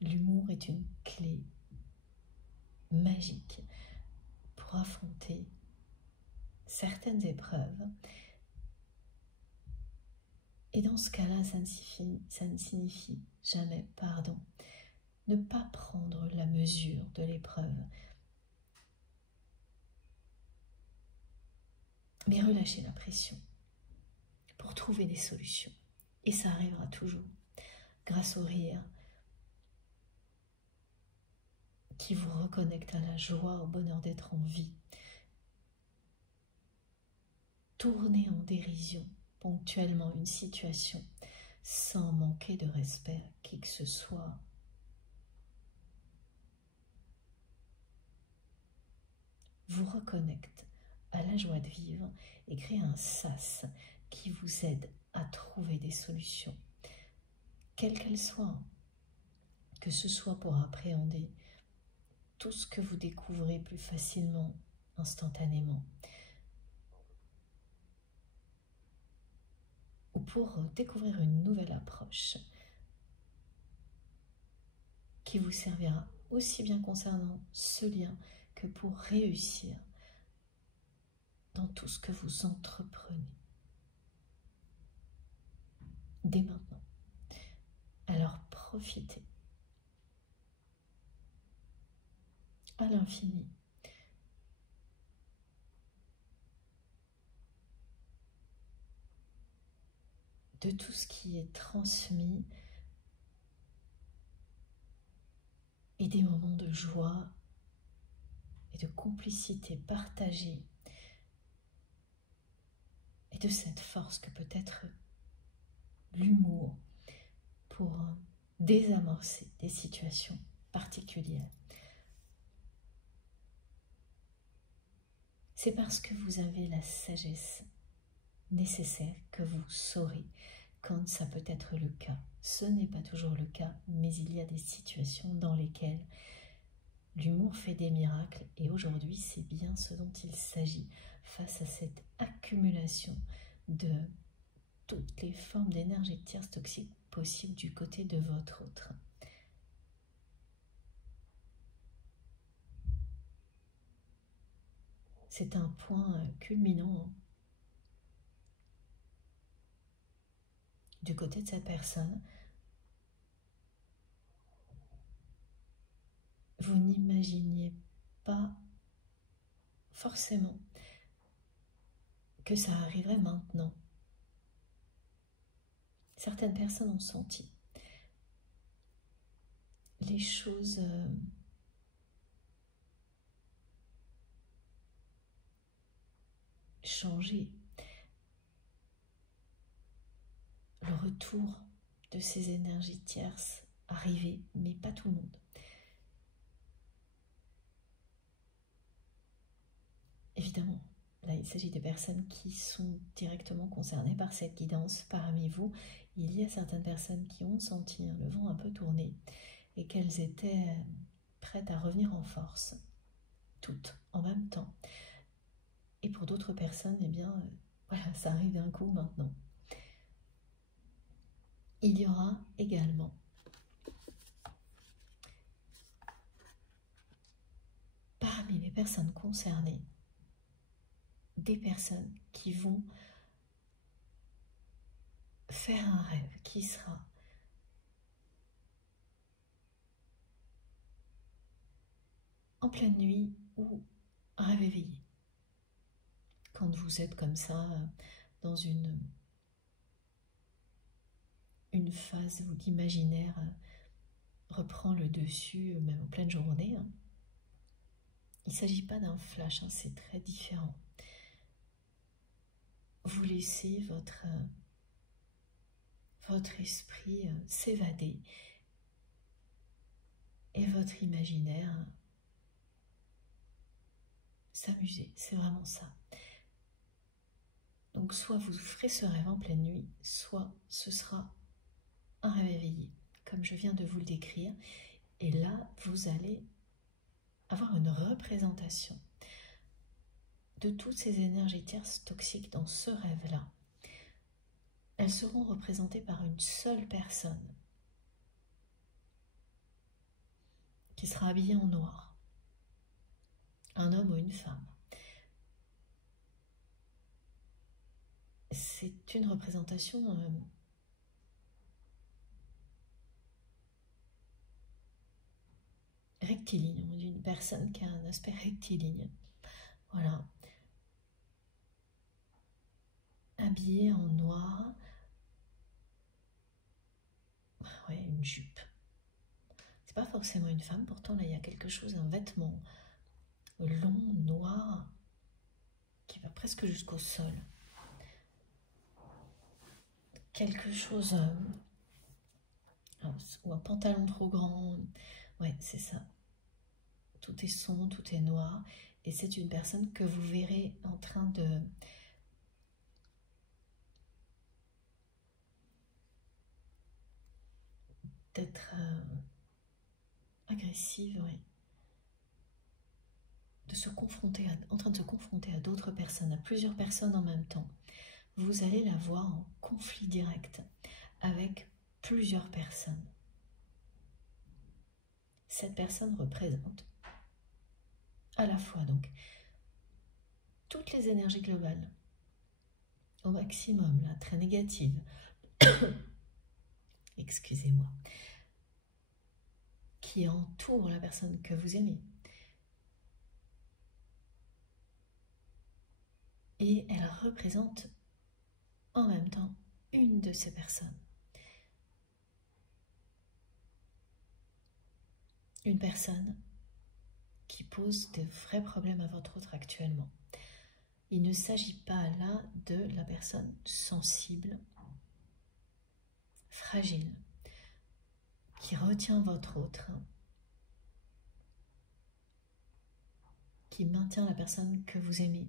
L'humour est une clé magique pour affronter certaines épreuves. Et dans ce cas-là, ça ne signifie jamais, ne pas prendre la mesure de l'épreuve, mais relâcher la pression pour trouver des solutions. Et ça arrivera toujours grâce au rire qui vous reconnecte à la joie, au bonheur d'être en vie. Tournez en dérision ponctuellement une situation sans manquer de respect à qui que ce soit. Vous reconnecte à la joie de vivre et crée un sas qui vous aide à trouver des solutions, quelles qu'elles soient, que ce soit pour appréhender tout ce que vous découvrez plus facilement, instantanément, ou pour découvrir une nouvelle approche qui vous servira aussi bien concernant ce lien que pour réussir dans tout ce que vous entreprenez dès maintenant. Alors profitez à l'infini de tout ce qui est transmis et des moments de joie et de complicité partagée et de cette force que peut être l'humour pour désamorcer des situations particulières. C'est parce que vous avez la sagesse nécessaire que vous saurez quand ça peut être le cas. Ce n'est pas toujours le cas, mais il y a des situations dans lesquelles l'humour fait des miracles et aujourd'hui c'est bien ce dont il s'agit face à cette accumulation de toutes les formes d'énergie tierce toxique possibles du côté de votre autre. C'est un point culminant du côté de cette personne. Vous n'imaginiez pas forcément que ça arriverait maintenant. Certaines personnes ont senti les choses changer, le retour de ces énergies tierces arriver, mais pas tout le monde. Évidemment, là il s'agit des personnes qui sont directement concernées par cette guidance. Parmi vous, il y a certaines personnes qui ont senti le vent un peu tourner et qu'elles étaient prêtes à revenir en force, toutes en même temps. Et pour d'autres personnes, eh bien, voilà, ça arrive d'un coup maintenant. Il y aura également parmi les personnes concernées des personnes qui vont faire un rêve qui sera en pleine nuit ou un rêve éveillé. Quand vous êtes comme ça dans une phase où l'imaginaire reprend le dessus, même en pleine journée, il ne s'agit pas d'un flash, c'est très différent. Vous laissez votre esprit s'évader et votre imaginaire s'amuser, c'est vraiment ça. Donc soit vous ferez ce rêve en pleine nuit, soit ce sera un rêve éveillé, comme je viens de vous le décrire. Et là, vous allez avoir une représentation de toutes ces énergies tierces toxiques dans ce rêve-là. Elles seront représentées par une seule personne qui sera habillée en noir, un homme ou une femme. C'est une représentation rectiligne, d'une personne qui a un aspect rectiligne. Voilà. Habillée en noir. Ouais, une jupe. C'est pas forcément une femme, pourtant là il y a quelque chose, un vêtement long, noir, qui va presque jusqu'au sol. Quelque chose, ou un pantalon trop grand, ouais c'est ça. Tout est sombre, tout est noir, et c'est une personne que vous verrez en train d'être agressive, ouais. En train de se confronter à d'autres personnes, à plusieurs personnes en même temps. Vous allez la voir en conflit direct avec plusieurs personnes. Cette personne représente à la fois donc toutes les énergies globales au maximum, là, très négatives, excusez-moi, qui entourent la personne que vous aimez. Et elle représente en même temps une de ces personnes. Une personne qui pose de vrais problèmes à votre autre actuellement. Il ne s'agit pas là de la personne sensible, fragile, qui retient votre autre, qui maintient la personne que vous aimez.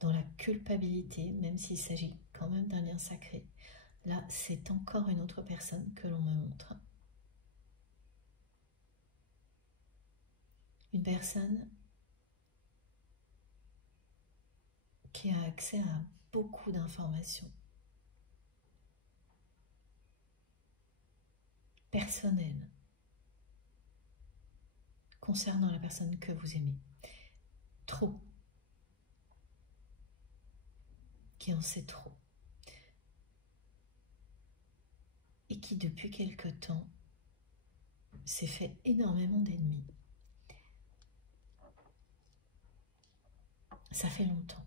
dans la culpabilité, même s'il s'agit quand même d'un lien sacré. Là, c'est encore une autre personne que l'on me montre. Une personne qui a accès à beaucoup d'informations personnelles concernant la personne que vous aimez. Trop. Qui en sait trop. Et qui depuis quelque temps s'est fait énormément d'ennemis. Ça fait longtemps.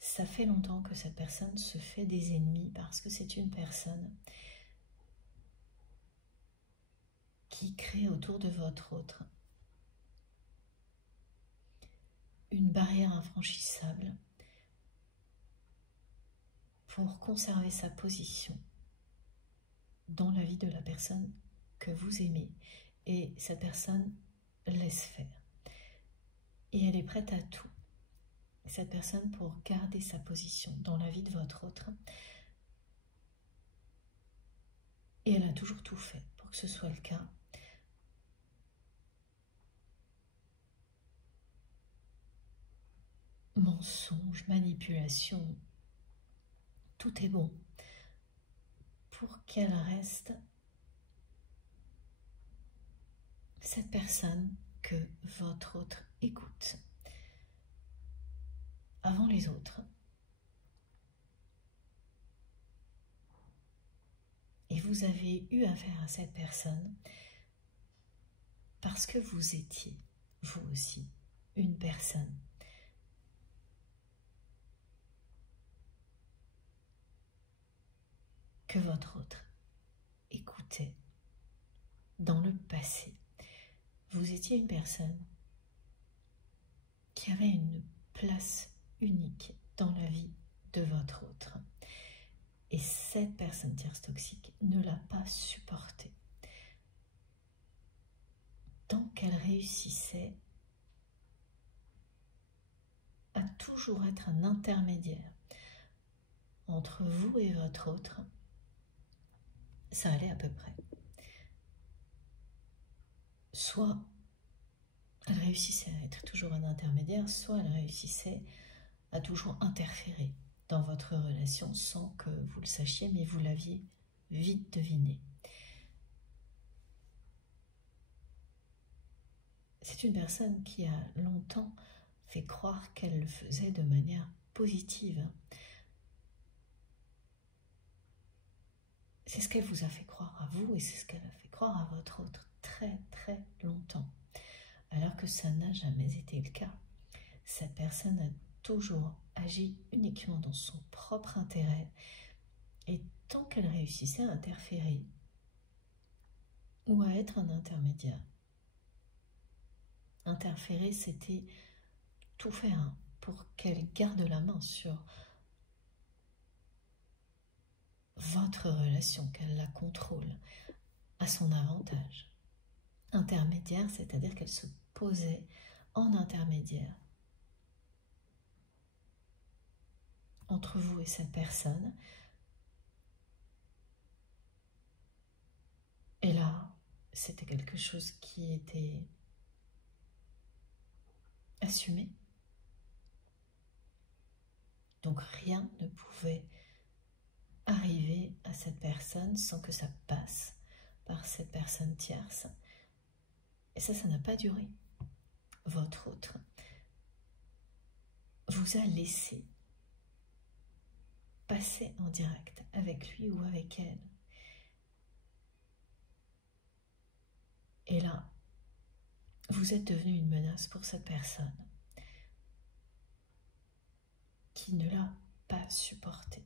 Ça fait longtemps que cette personne se fait des ennemis parce que c'est une personne qui crée autour de votre autre une barrière infranchissable pour conserver sa position dans la vie de la personne que vous aimez. Et cette personne laisse faire. Et elle est prête à tout, cette personne, pour garder sa position dans la vie de votre autre. Et elle a toujours tout fait pour que ce soit le cas. Mensonge, manipulation, tout est bon pour qu'elle reste cette personne que votre autre écoute avant les autres. Et vous avez eu affaire à cette personne parce que vous étiez, vous aussi, une personne que votre autre écoutait dans le passé. Vous étiez une personne qui avait une place unique dans la vie de votre autre. Et cette personne tierce toxique ne l'a pas supporté. Tant qu'elle réussissait à toujours être un intermédiaire entre vous et votre autre, ça allait à peu près. Soit elle réussissait à être toujours un intermédiaire, soit elle réussissait à toujours interférer dans votre relation sans que vous le sachiez, mais vous l'aviez vite deviné. C'est une personne qui a longtemps fait croire qu'elle le faisait de manière positive. C'est ce qu'elle vous a fait croire à vous et c'est ce qu'elle a fait croire à votre autre très très longtemps. Alors que ça n'a jamais été le cas. Cette personne a toujours agi uniquement dans son propre intérêt et tant qu'elle réussissait à interférer ou à être un intermédiaire, interférer, c'était tout faire pour qu'elle garde la main sur votre relation, qu'elle la contrôle à son avantage. Intermédiaire, c'est-à-dire qu'elle se posait en intermédiaire entre vous et cette personne. Et là, c'était quelque chose qui était assumé. Donc rien ne pouvait arriver à cette personne sans que ça passe par cette personne tierce. Et ça n'a pas duré. Votre autre vous a laissé passer en direct avec lui ou avec elle. Et là, vous êtes devenu une menace pour cette personne qui ne l'a pas supporté.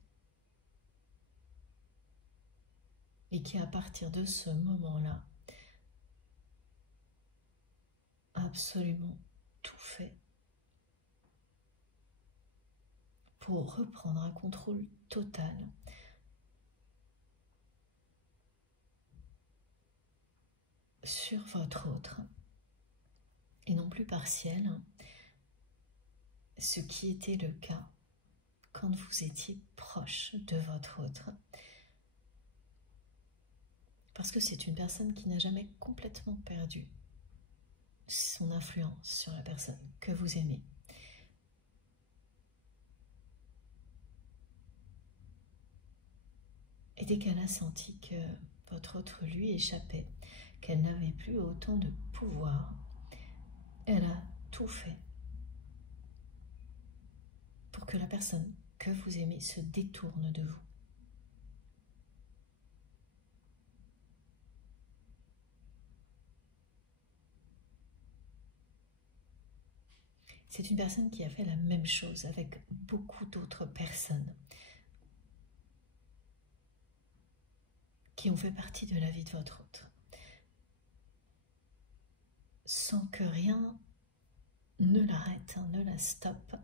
Et qui, à partir de ce moment-là, a absolument tout fait pour reprendre un contrôle total sur votre autre, et non plus partiel, ce qui était le cas quand vous étiez proche de votre autre. Parce que c'est une personne qui n'a jamais complètement perdu son influence sur la personne que vous aimez. Et dès qu'elle a senti que votre autre lui échappait, qu'elle n'avait plus autant de pouvoir, elle a tout fait pour que la personne que vous aimez se détourne de vous. C'est une personne qui a fait la même chose avec beaucoup d'autres personnes qui ont fait partie de la vie de votre autre, sans que rien ne l'arrête, ne la stoppe.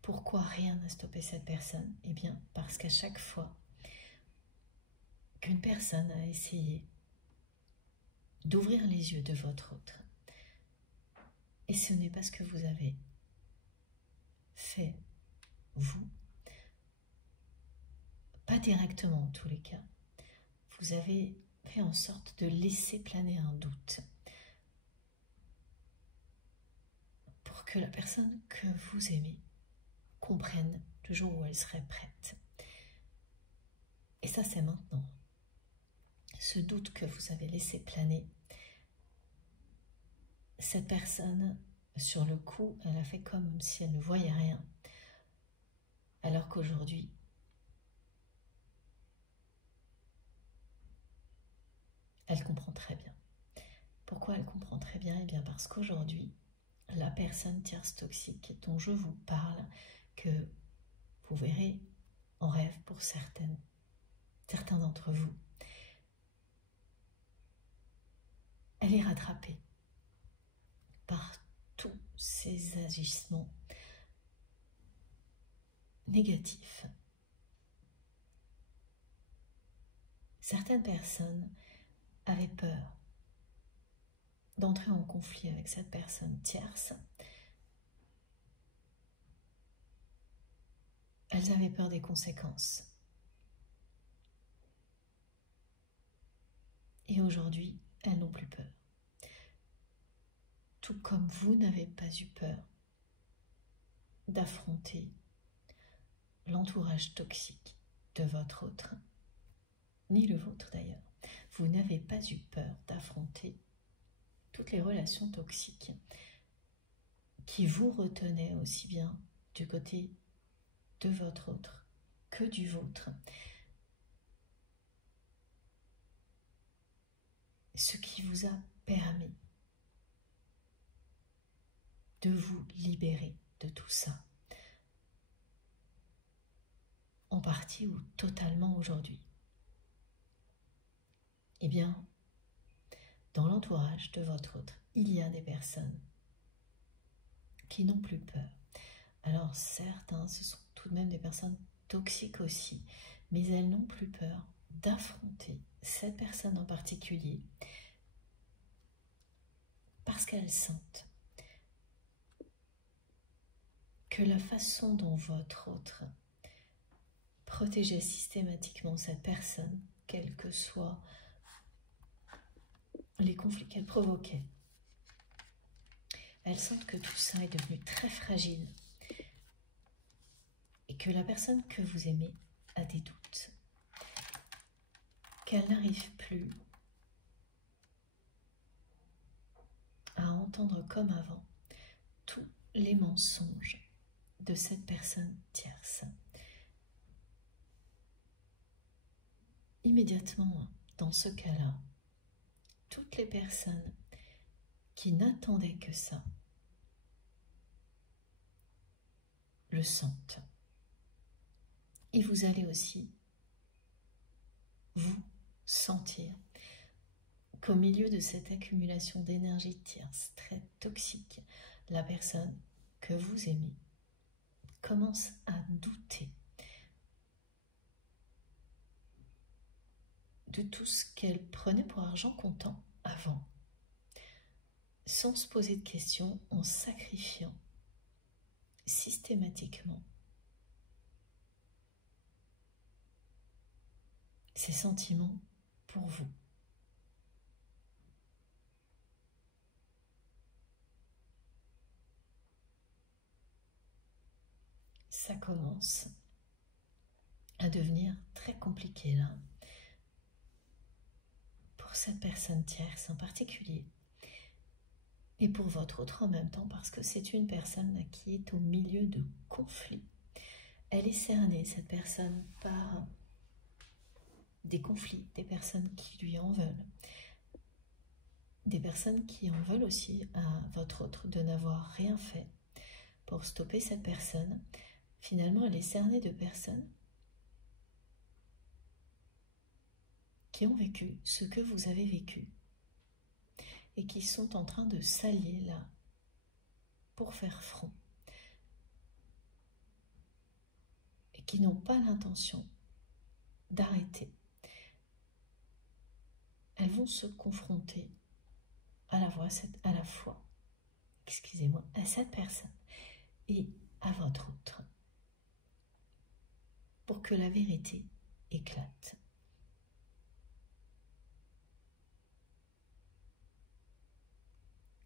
Pourquoi rien n'a stoppé cette personne? Eh bien, parce qu'à chaque fois qu'une personne a essayé d'ouvrir les yeux de votre autre, et ce n'est pas ce que vous avez fait, vous, pas directement en tous les cas, vous avez fait en sorte de laisser planer un doute pour que la personne que vous aimez comprenne le jour où elle serait prête. Et ça, c'est maintenant. Ce doute que vous avez laissé planer, cette personne, sur le coup, elle a fait comme si elle ne voyait rien, alors qu'aujourd'hui, elle comprend très bien. Pourquoi elle comprend très bien? Eh bien parce qu'aujourd'hui, la personne tierce toxique dont je vous parle, que vous verrez en rêve pour certains d'entre vous, elle est rattrapée par tous ces agissements négatifs. Certaines personnes avaient peur d'entrer en conflit avec cette personne tierce. Elles avaient peur des conséquences. Et aujourd'hui, elles n'ont plus peur. Tout comme vous n'avez pas eu peur d'affronter l'entourage toxique de votre autre, ni le vôtre d'ailleurs. Vous n'avez pas eu peur d'affronter toutes les relations toxiques qui vous retenaient aussi bien du côté de votre autre que du vôtre. Ce qui vous a permis de vous libérer de tout ça, en partie ou totalement aujourd'hui. Eh bien, dans l'entourage de votre autre, il y a des personnes qui n'ont plus peur. Alors certes, ce sont tout de même des personnes toxiques aussi, mais elles n'ont plus peur d'affronter cette personne en particulier parce qu'elles sentent que la façon dont votre autre protégeait systématiquement cette personne, quels que soient les conflits qu'elle provoquait, elles sentent que tout ça est devenu très fragile et que la personne que vous aimez a des doutes, qu'elle n'arrive plus à entendre comme avant tous les mensonges de cette personne tierce. Immédiatement, dans ce cas-là, toutes les personnes qui n'attendaient que ça le sentent. Et vous allez aussi vous sentir qu'au milieu de cette accumulation d'énergie tierce très toxique, la personne que vous aimez commence à douter de tout ce qu'elle prenait pour argent comptant avant, sans se poser de questions, en sacrifiant systématiquement ses sentiments pour vous. Ça commence à devenir très compliqué là, pour cette personne tierce en particulier, et pour votre autre en même temps, parce que c'est une personne qui est au milieu de conflits. Elle est cernée, cette personne, par des conflits, des personnes qui lui en veulent, des personnes qui en veulent aussi à votre autre de n'avoir rien fait pour stopper cette personne. Finalement, elle est cernée de personnes qui ont vécu ce que vous avez vécu et qui sont en train de s'allier là pour faire front et qui n'ont pas l'intention d'arrêter. Elles vont se confronter à la fois, excusez-moi, à cette personne et à votre autre pour que la vérité éclate.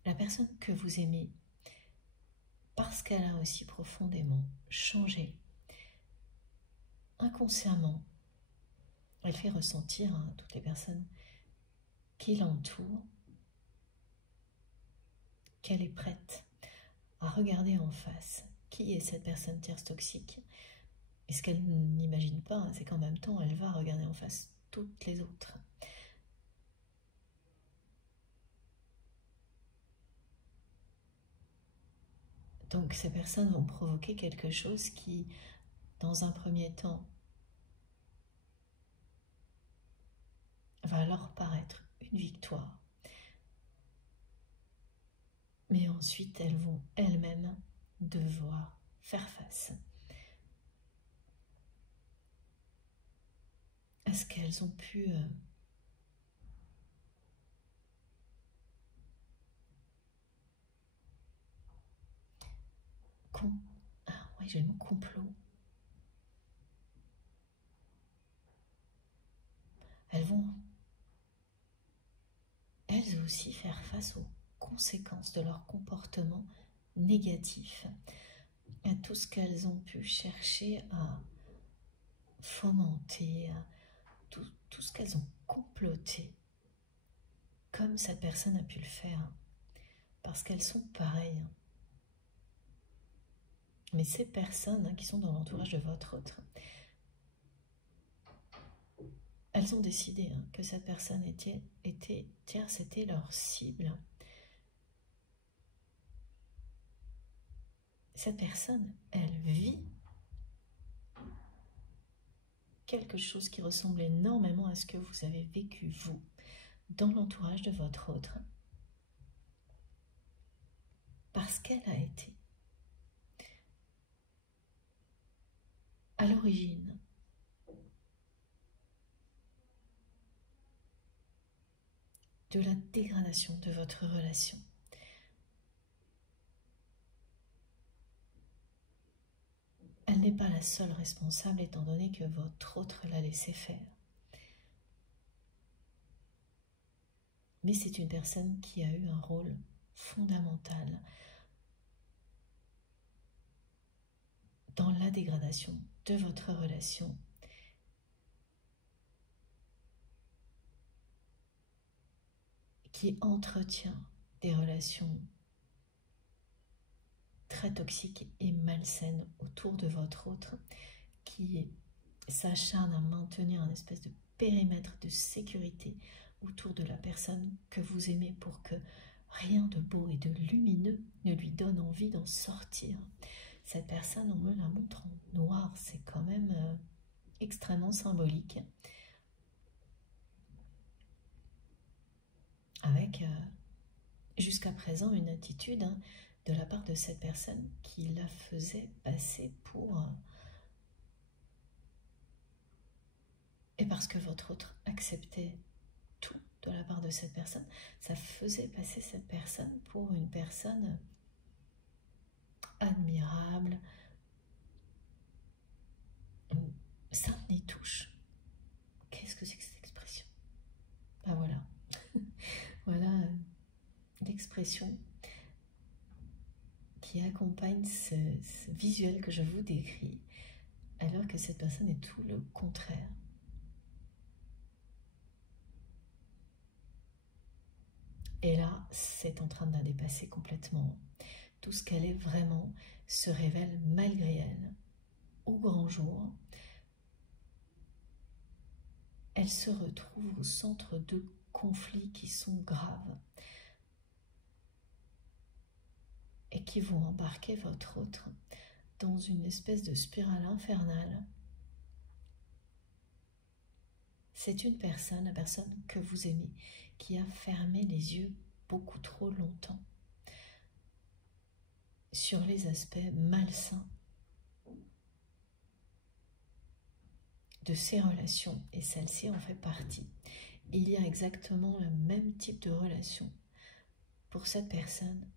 La personne que vous aimez, parce qu'elle a aussi profondément changé, inconsciemment, elle fait ressentir à toutes les personnes qui l'entourent qu'elle est prête à regarder en face qui est cette personne tierce toxique. Et ce qu'elle n'imagine pas, c'est qu'en même temps, elle va regarder en face toutes les autres. Donc ces personnes vont provoquer quelque chose qui, dans un premier temps, va leur paraître une victoire. Mais ensuite, elles vont elles-mêmes devoir faire face à ce qu'elles ont pu oui, j'ai le mot complot. Elles vont elles aussi faire face aux conséquences de leur comportement négatif, à tout ce qu'elles ont pu chercher à fomenter, à tout ce qu'elles ont comploté, comme cette personne a pu le faire, parce qu'elles sont pareilles. Mais ces personnes qui sont dans l'entourage de votre autre, elles ont décidé que cette personne était tierce, était leur cible. Cette personne, elle vit quelque chose qui ressemble énormément à ce que vous avez vécu, vous, dans l'entourage de votre autre. Parce qu'elle a été à l'origine de la dégradation de votre relation. Elle n'est pas la seule responsable étant donné que votre autre l'a laissé faire. Mais c'est une personne qui a eu un rôle fondamental dans la dégradation de votre relation. Qui entretient des relations très toxiques et malsaines autour de votre autre, qui s'acharne à maintenir un espèce de périmètre de sécurité autour de la personne que vous aimez pour que rien de beau et de lumineux ne lui donne envie d'en sortir. Cette personne, on me la montre en noir, c'est quand même extrêmement symbolique. Avec jusqu'à présent une attitude de la part de cette personne qui la faisait passer pour... Et parce que votre autre acceptait tout de la part de cette personne, ça faisait passer cette personne pour une personne admirable, sainte n'y touche. qu'est-ce que c'est que cette expression? Ben voilà, voilà l'expression qui accompagne ce visuel que je vous décris, alors que cette personne est tout le contraire. Et là, c'est en train de la dépasser complètement. Tout ce qu'elle est vraiment se révèle malgré elle, au grand jour. Elle se retrouve au centre de conflits qui sont graves et qui vont embarquer votre autre dans une espèce de spirale infernale. C'est une personne, la personne que vous aimez, qui a fermé les yeux beaucoup trop longtemps sur les aspects malsains de ces relations, et celle-ci en fait partie. Il y a exactement le même type de relation pour cette personne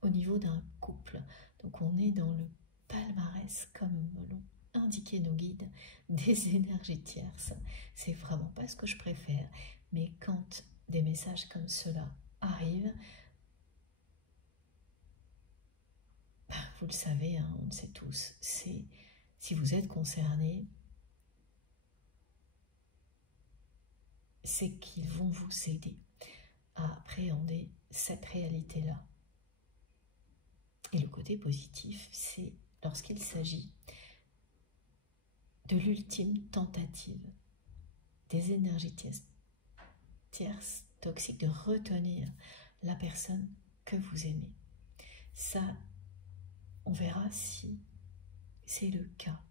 au niveau d'un couple. Donc on est dans le palmarès, comme l'ont indiqué nos guides, des énergies tierces. C'est vraiment pas ce que je préfère, mais quand des messages comme cela arrivent, vous le savez, hein, on le sait tous, si vous êtes concerné, c'est qu'ils vont vous aider à appréhender cette réalité-là. Et le côté positif, c'est lorsqu'il s'agit de l'ultime tentative des énergies tierces toxiques de retenir la personne que vous aimez. Ça, on verra si c'est le cas.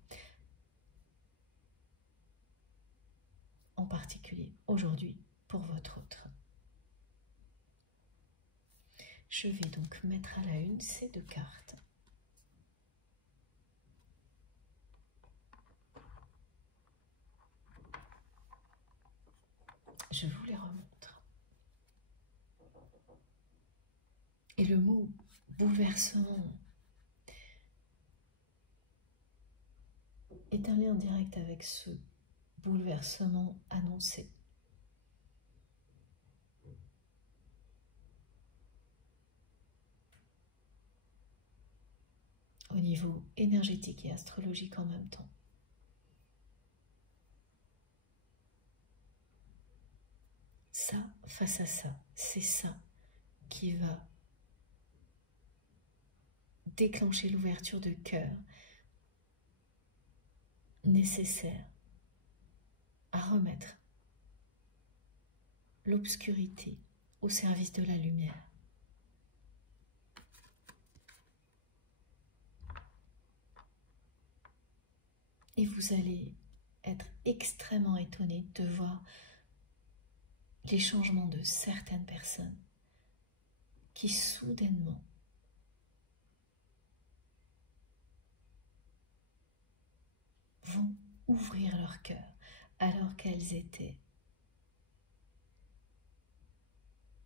En particulier aujourd'hui pour votre autre. Je vais donc mettre à la une ces deux cartes. Je vous les remontre. Et le mot bouleversement est un lien direct avec ce bouleversement annoncé. Au niveau énergétique et astrologique en même temps. Ça, face à ça, c'est ça qui va déclencher l'ouverture de cœur nécessaire à remettre l'obscurité au service de la lumière. Et vous allez être extrêmement étonné de voir les changements de certaines personnes qui soudainement vont ouvrir leur cœur alors qu'elles étaient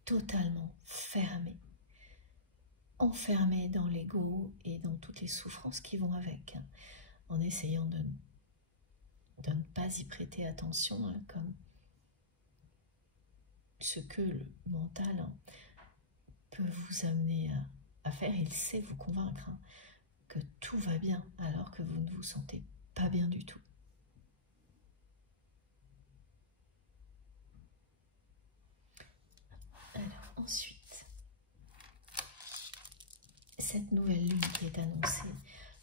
totalement fermées, enfermées dans l'ego et dans toutes les souffrances qui vont avec, hein, en essayant de ne pas y prêter attention, hein, comme ce que le mental, hein, peut vous amener à faire. Il sait vous convaincre, hein, que tout va bien alors que vous ne vous sentez pas bien du tout. Alors ensuite, cette nouvelle lune qui est annoncée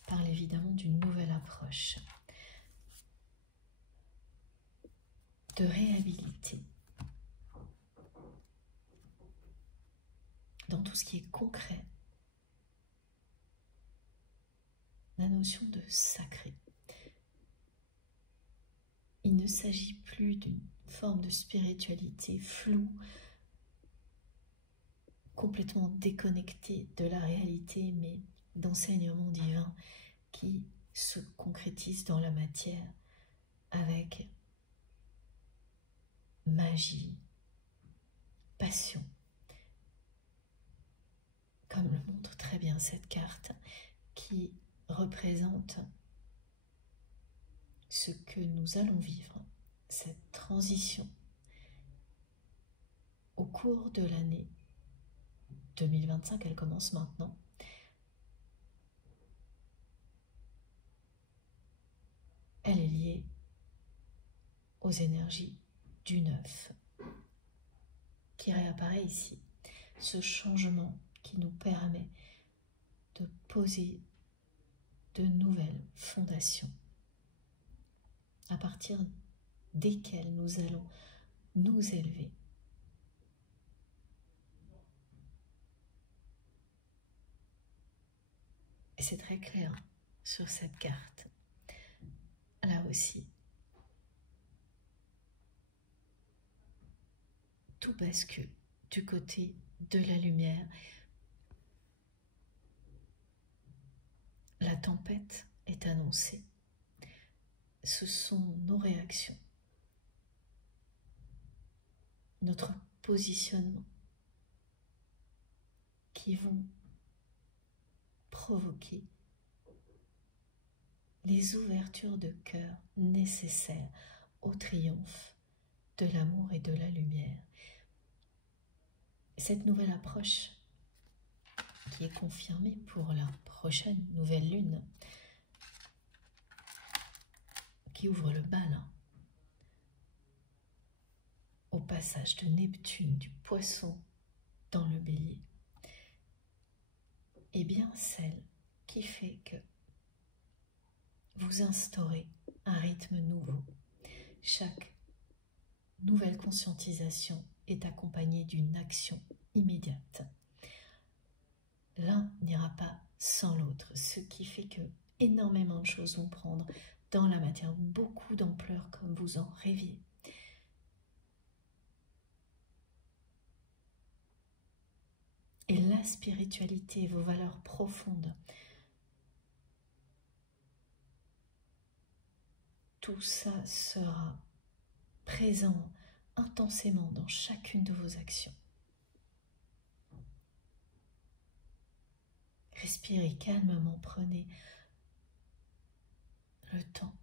parle évidemment d'une nouvelle approche, de réhabiliter dans tout ce qui est concret la notion de sacré. Il ne s'agit plus d'une forme de spiritualité floue, complètement déconnectée de la réalité, mais d'enseignements divins qui se concrétisent dans la matière avec magie, passion, comme le montre très bien cette carte qui représente ce que nous allons vivre cette transition au cours de l'année 2025, elle commence maintenant. Elle est liée aux énergies du 9 qui réapparaît ici. Ce changement qui nous permet de poser de nouvelles fondations à partir desquelles nous allons nous élever. Et c'est très clair sur cette carte. Là aussi, tout bascule du côté de la lumière. La tempête est annoncée. Ce sont nos réactions, notre positionnement qui vont provoquer les ouvertures de cœur nécessaires au triomphe de l'amour et de la lumière. Cette nouvelle approche qui est confirmée pour la prochaine nouvelle lune qui ouvre le bal au passage de Neptune du Poisson dans le Bélier, est bien celle qui fait que vous instaurez un rythme nouveau. Chaque nouvelle conscientisation est accompagnée d'une action immédiate. L'un n'ira pas sans l'autre, ce qui fait que énormément de choses vont prendre dans la matière, beaucoup d'ampleur comme vous en rêviez. Et la spiritualité, vos valeurs profondes, tout ça sera présent intensément dans chacune de vos actions. Respirez calmement, prenez le temps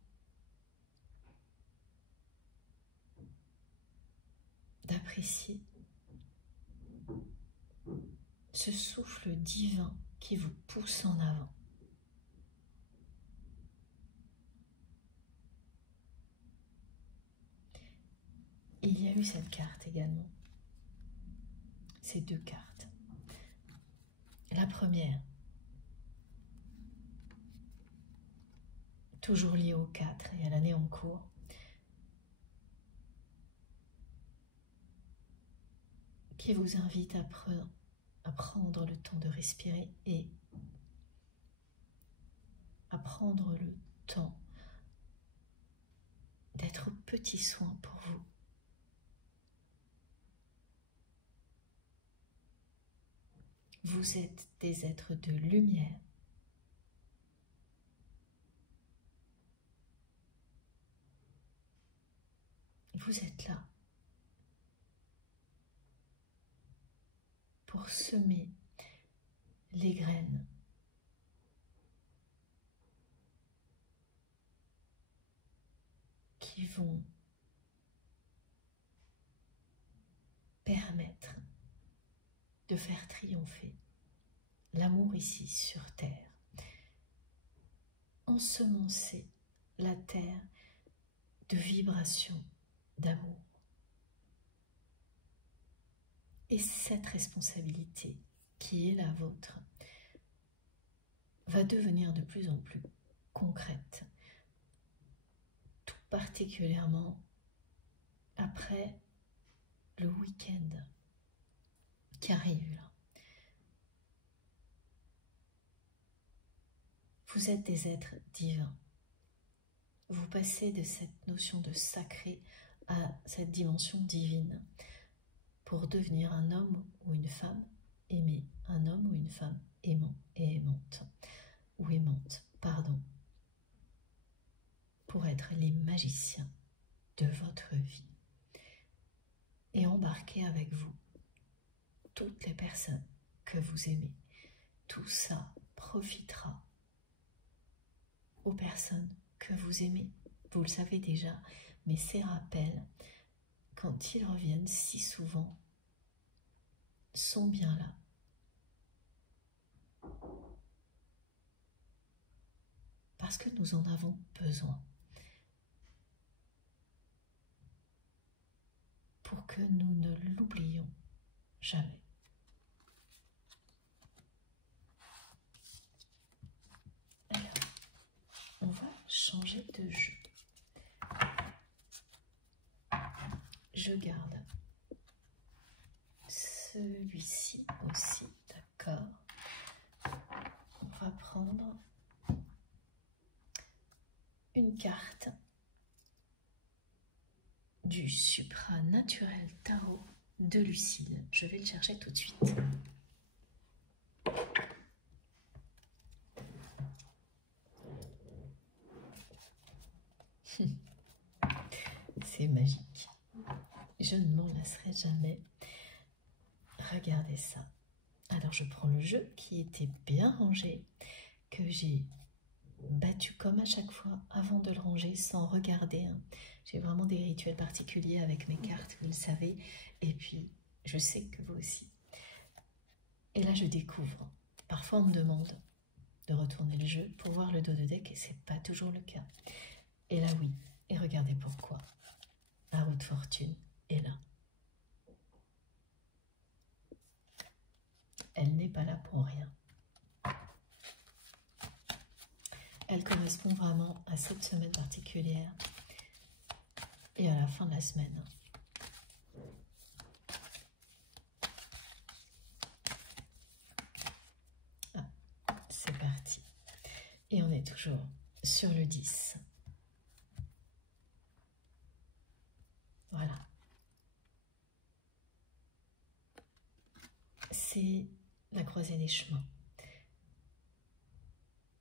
d'apprécier ce souffle divin qui vous pousse en avant. Il y a eu cette carte également, ces deux cartes. La première, toujours liée au 4 et à l'année en cours, qui vous invite à prendre le temps de respirer et à prendre le temps d'être au petit soin pour vous. Vous êtes des êtres de lumière. Vous êtes là pour semer les graines qui vont permettre de faire triompher l'amour ici sur terre. Ensemencer la terre de vibrations d'amour. Et cette responsabilité qui est la vôtre va devenir de plus en plus concrète, tout particulièrement après le week-end qui arrive là. Vous êtes des êtres divins. Vous passez de cette notion de sacré à cette dimension divine pour devenir un homme ou une femme aimé, un homme ou une femme aimant et aimante, ou aimante, pardon, pour être les magiciens de votre vie et embarquer avec vous toutes les personnes que vous aimez. Tout ça profitera aux personnes que vous aimez. Vous le savez déjà, mais ces rappels, quand ils reviennent si souvent, sont bien là. Parce que nous en avons besoin. Pour que nous ne l'oublions jamais. Alors, on va changer de jeu. Je garde celui-ci aussi, d'accord. On va prendre une carte du supranaturel tarot de Lucille. Je vais le chercher tout de suite. C'est magique. Je ne m'en lasserai jamais. Regardez ça. Alors je prends le jeu qui était bien rangé, que j'ai battu comme à chaque fois avant de le ranger sans regarder. J'ai vraiment des rituels particuliers avec mes cartes, vous le savez, et puis je sais que vous aussi. Et là je découvre. Parfois on me demande de retourner le jeu pour voir le dos de deck et c'est pas toujours le cas. Et là oui, et regardez pourquoi. La roue de fortune est là. Elle n'est pas là pour rien. Elle correspond vraiment à cette semaine particulière et à la fin de la semaine. Ah, c'est parti. Et on est toujours sur le 10. Voilà. C'est la croisée des chemins.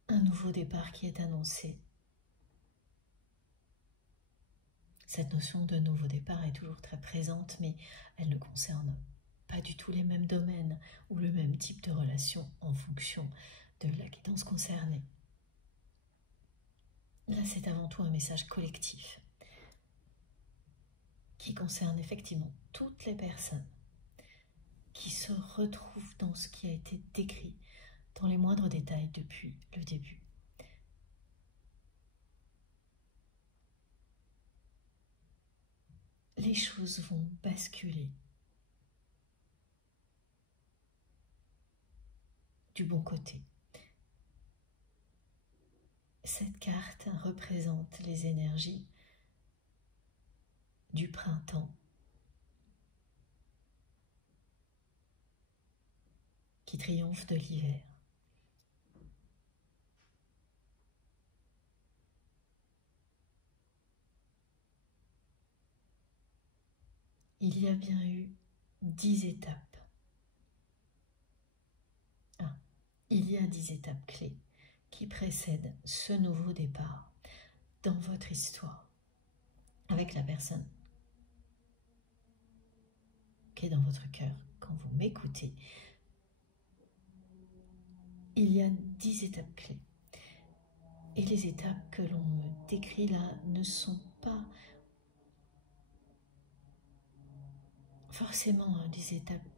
Un nouveau départ qui est annoncé. Cette notion de nouveau départ est toujours très présente, mais elle ne concerne pas du tout les mêmes domaines ou le même type de relation en fonction de la guidance concernée. Là, c'est avant tout un message collectif qui concerne effectivement toutes les personnes qui se retrouvent dans ce qui a été décrit dans les moindres détails depuis le début. Les choses vont basculer du bon côté. Cette carte représente les énergies du printemps qui triomphe de l'hiver. Il y a bien eu 10 étapes. Il y a 10 étapes clés qui précèdent ce nouveau départ dans votre histoire avec la personne qui est dans votre cœur quand vous m'écoutez. Il y a 10 étapes clés. Et les étapes que l'on me décrit là ne sont pas forcément des étapes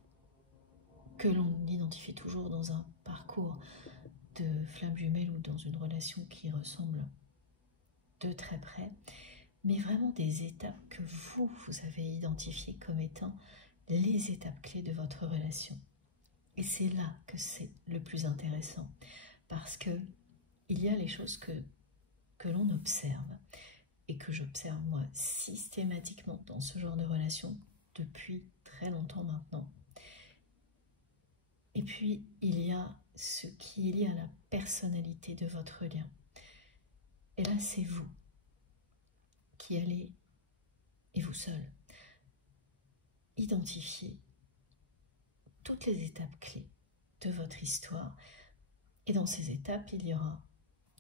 que l'on identifie toujours dans un parcours de flamme jumelle ou dans une relation qui ressemble de très près, mais vraiment des étapes que vous avez identifiées comme étant les étapes clés de votre relation. Et c'est là que c'est le plus intéressant, parce que il y a les choses que l'on observe, et que j'observe moi systématiquement dans ce genre de relation depuis très longtemps maintenant. Et puis, il y a ce qui est lié à la personnalité de votre lien. Et là, c'est vous qui allez, et vous seul, identifier toutes les étapes clés de votre histoire. Et dans ces étapes, il y aura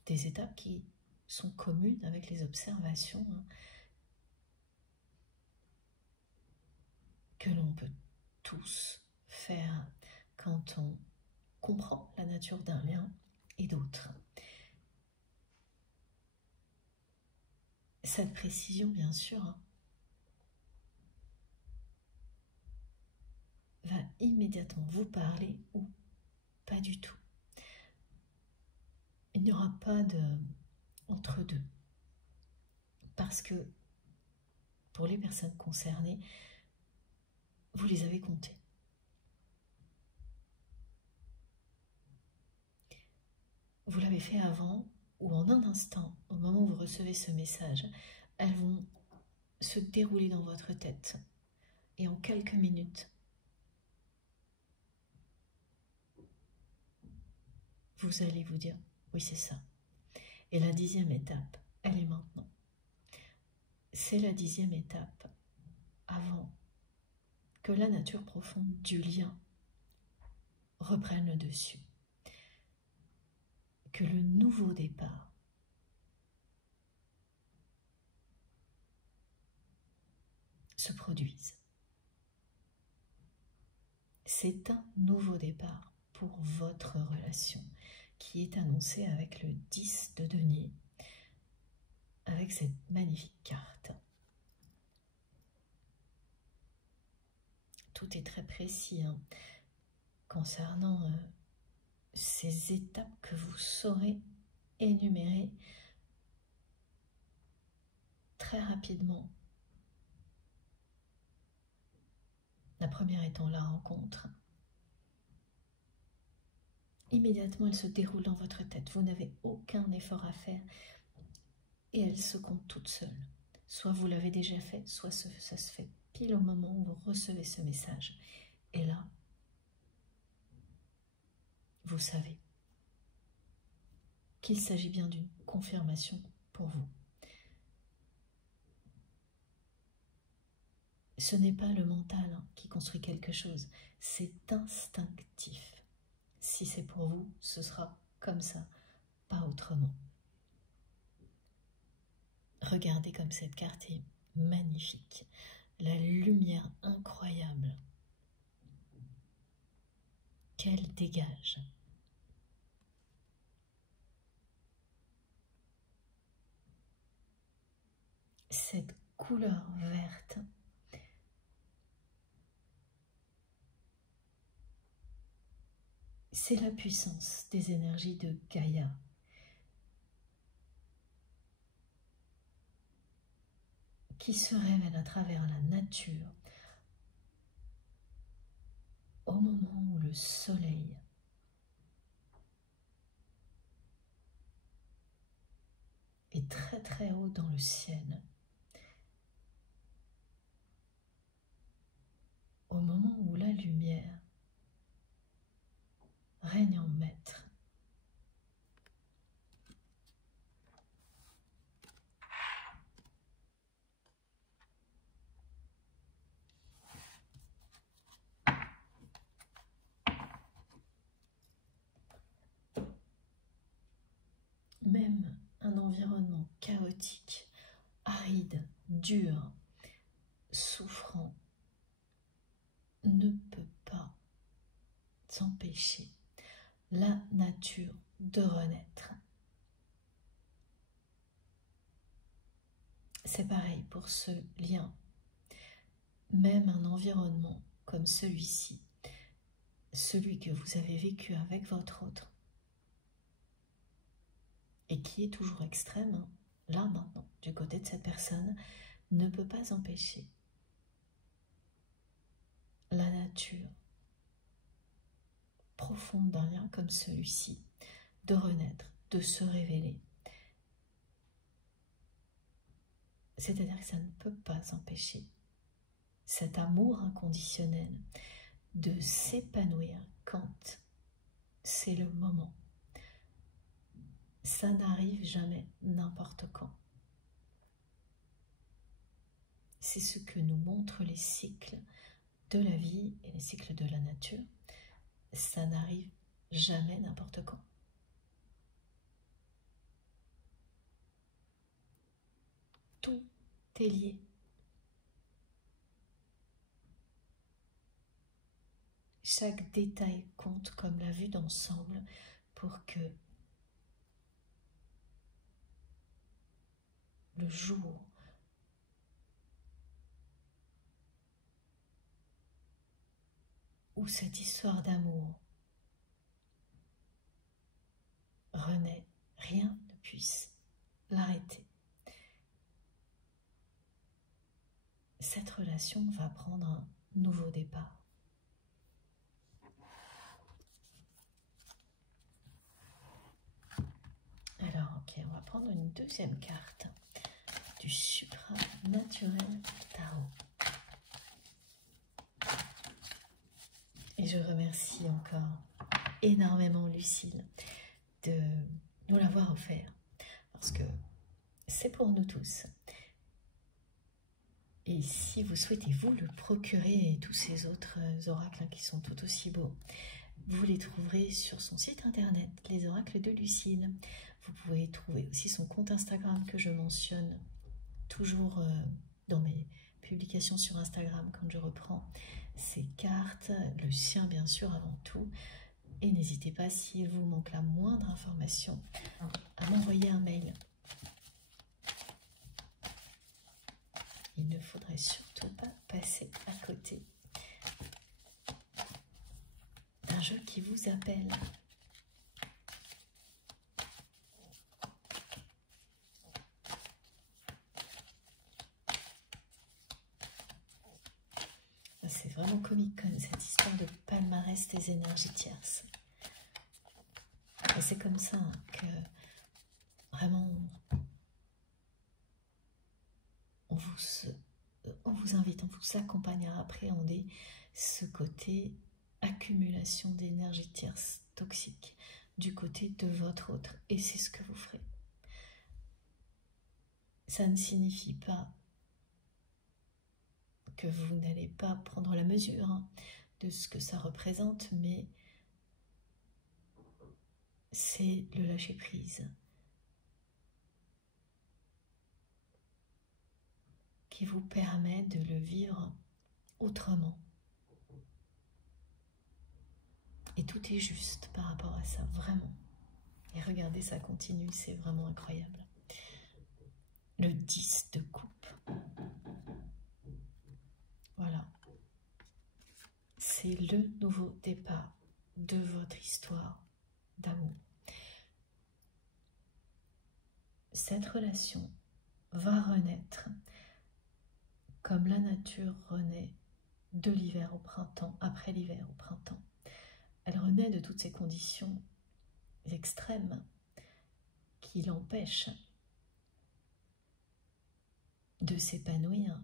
des étapes qui sont communes avec les observations que l'on peut tous faire quand on comprend la nature d'un lien, et d'autres. cette précision, bien sûr, hein, va immédiatement vous parler ou pas du tout. Il n'y aura pas de entre-deux. Parce que pour les personnes concernées, vous les avez comptées. Vous l'avez fait avant ou en un instant, au moment où vous recevez ce message, elles vont se dérouler dans votre tête. Et en quelques minutes, vous allez vous dire, oui c'est ça. Et la 10e étape, elle est maintenant. C'est la 10e étape avant que la nature profonde du lien reprenne le dessus. Que le nouveau départ se produise. C'est un nouveau départ pour votre relation qui est annoncé avec le 10 de denier, avec cette magnifique carte. Tout est très précis hein, concernant ces étapes que vous saurez énumérer très rapidement. La première étant la rencontre. Immédiatement, elle se déroule dans votre tête. Vous n'avez aucun effort à faire et elle se compte toute seule. Soit vous l'avez déjà fait, soit ça se fait pile au moment où vous recevez ce message. Et là, vous savez qu'il s'agit bien d'une confirmation pour vous. Ce n'est pas le mental hein, qui construit quelque chose, c'est instinctif. Si c'est pour vous, ce sera comme ça, pas autrement. Regardez comme cette carte est magnifique. La lumière incroyable qu'elle dégage. Cette couleur verte c'est la puissance des énergies de Gaïa. Qui se révèle à travers la nature au moment où le soleil est très très haut dans le ciel, au moment où la lumière règne en maître. Même un environnement chaotique, aride, dur, souffrant, ne peut pas s'empêcher la nature de renaître. C'est pareil pour ce lien. Même un environnement comme celui-ci, celui que vous avez vécu avec votre autre, et qui est toujours extrême, hein, là maintenant, du côté de cette personne, ne peut pas empêcher la nature profonde d'un lien comme celui-ci de renaître, de se révéler. C'est-à-dire que ça ne peut pas empêcher cet amour inconditionnel de s'épanouir quand c'est le moment. Ça n'arrive jamais n'importe quand. C'est ce que nous montrent les cycles de la vie et les cycles de la nature. Ça n'arrive jamais n'importe quand. Tout est lié. Chaque détail compte comme la vue d'ensemble pour que le jour où cette histoire d'amour renaît, rien ne puisse l'arrêter. Cette relation va prendre un nouveau départ. Alors, ok, on va prendre une deuxième carte du supranaturel tarot. Et je remercie encore énormément Lucille de nous l'avoir offert, parce que c'est pour nous tous. Et si vous souhaitez vous le procurer et tous ces autres oracles qui sont tout aussi beaux, vous les trouverez sur son site internet, Les Oracles de Lucille. Vous pouvez trouver aussi son compte Instagram que je mentionne toujours dans mes publications sur Instagram quand je reprends ces cartes, le sien bien sûr avant tout. Et n'hésitez pas, s'il vous manque la moindre information, à m'envoyer un mail. Il ne faudrait surtout pas passer à côté d'un jeu qui vous appelle. C'est vraiment Comic-Con, cette histoire de palmarès des énergies tierces. Et c'est comme ça que vraiment on vous invite, on vous accompagne à appréhender ce côté accumulation d'énergie tierce toxique du côté de votre autre. Et c'est ce que vous ferez. Ça ne signifie pas que vous n'allez pas prendre la mesure de ce que ça représente, mais c'est le lâcher-prise qui vous permet de le vivre autrement. Et tout est juste par rapport à ça, vraiment. Et regardez, ça continue, c'est vraiment incroyable. Le 10 de coupe. Voilà. C'est le nouveau départ de votre histoire d'amour. Cette relation va renaître comme la nature renaît de l'hiver au printemps, après l'hiver au printemps. Elle renaît de toutes ces conditions extrêmes qui l'empêchent de s'épanouir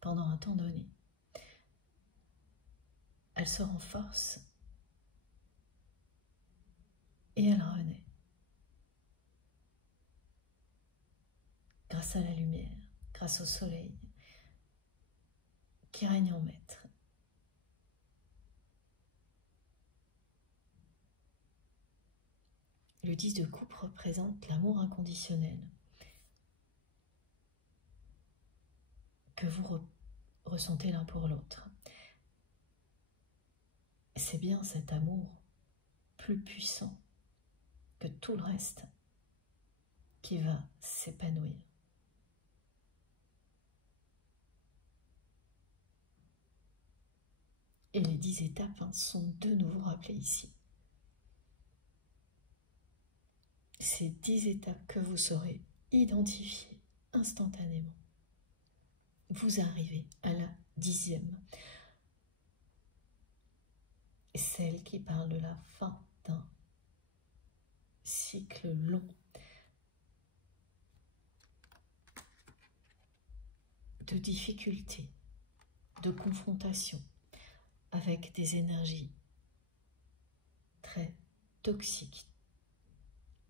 pendant un temps donné. Elle se renforce et elle renaît grâce à la lumière, grâce au soleil qui règne en maître. Le 10 de coupe représente l'amour inconditionnel que vous ressentez l'un pour l'autre. C'est bien cet amour plus puissant que tout le reste qui va s'épanouir. Et les 10 étapes sont de nouveau rappelées ici. Ces 10 étapes que vous saurez identifier instantanément. Vous arrivez à la 10e, celle qui parle de la fin d'un cycle long de difficultés, de confrontation avec des énergies très toxiques,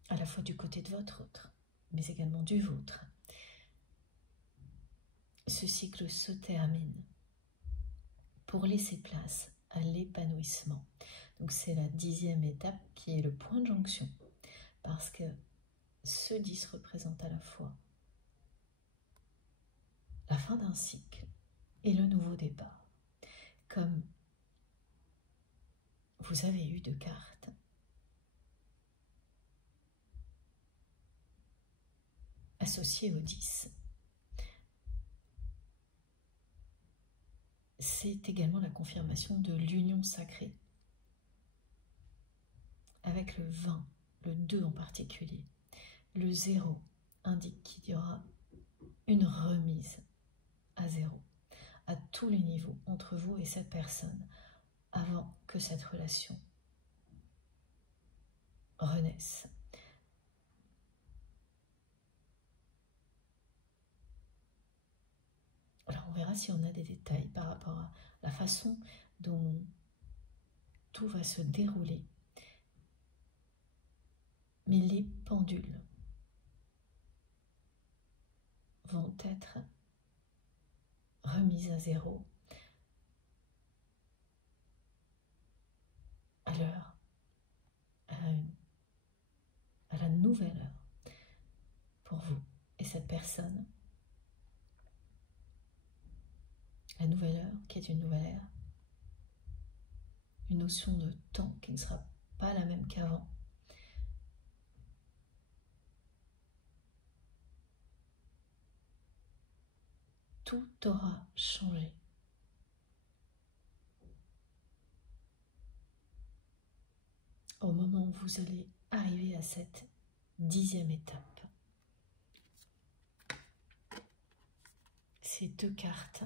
à la fois du côté de votre autre, mais également du vôtre. Ce cycle se termine pour laisser place à l'épanouissement. Donc c'est la 10e étape qui est le point de jonction, parce que ce 10 représente à la fois la fin d'un cycle et le nouveau départ. Comme vous avez eu 2 cartes, associé au 10. C'est également la confirmation de l'union sacrée avec le 20, le 2 en particulier. Le 0 indique qu'il y aura une remise à 0 à tous les niveaux entre vous et cette personne avant que cette relation renaisse. Alors on verra si on a des détails par rapport à la façon dont tout va se dérouler. Mais les pendules vont être remises à 0 à l'heure, à la nouvelle heure pour vous et cette personne. La nouvelle heure qui est une nouvelle ère, une notion de temps qui ne sera pas la même qu'avant. Tout aura changé. Au moment où vous allez arriver à cette 10e étape. Ces deux cartes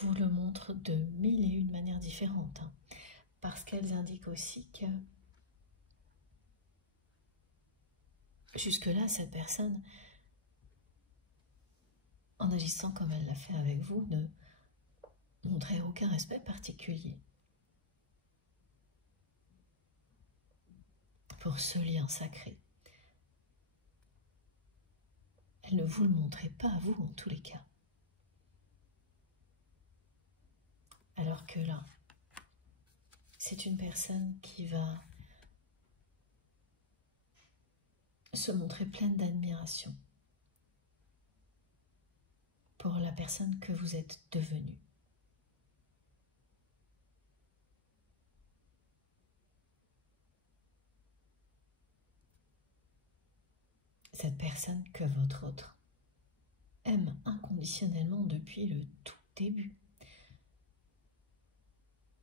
vous le montrent de 1001 manières différentes, parce qu'elles indiquent aussi que jusque-là, cette personne, en agissant comme elle l'a fait avec vous, ne montrait aucun respect particulier pour ce lien sacré. Elle ne vous le montrait pas à vous en tous les cas. Alors que là, c'est une personne qui va se montrer pleine d'admiration pour la personne que vous êtes devenue. Cette personne que votre autre aime inconditionnellement depuis le tout début.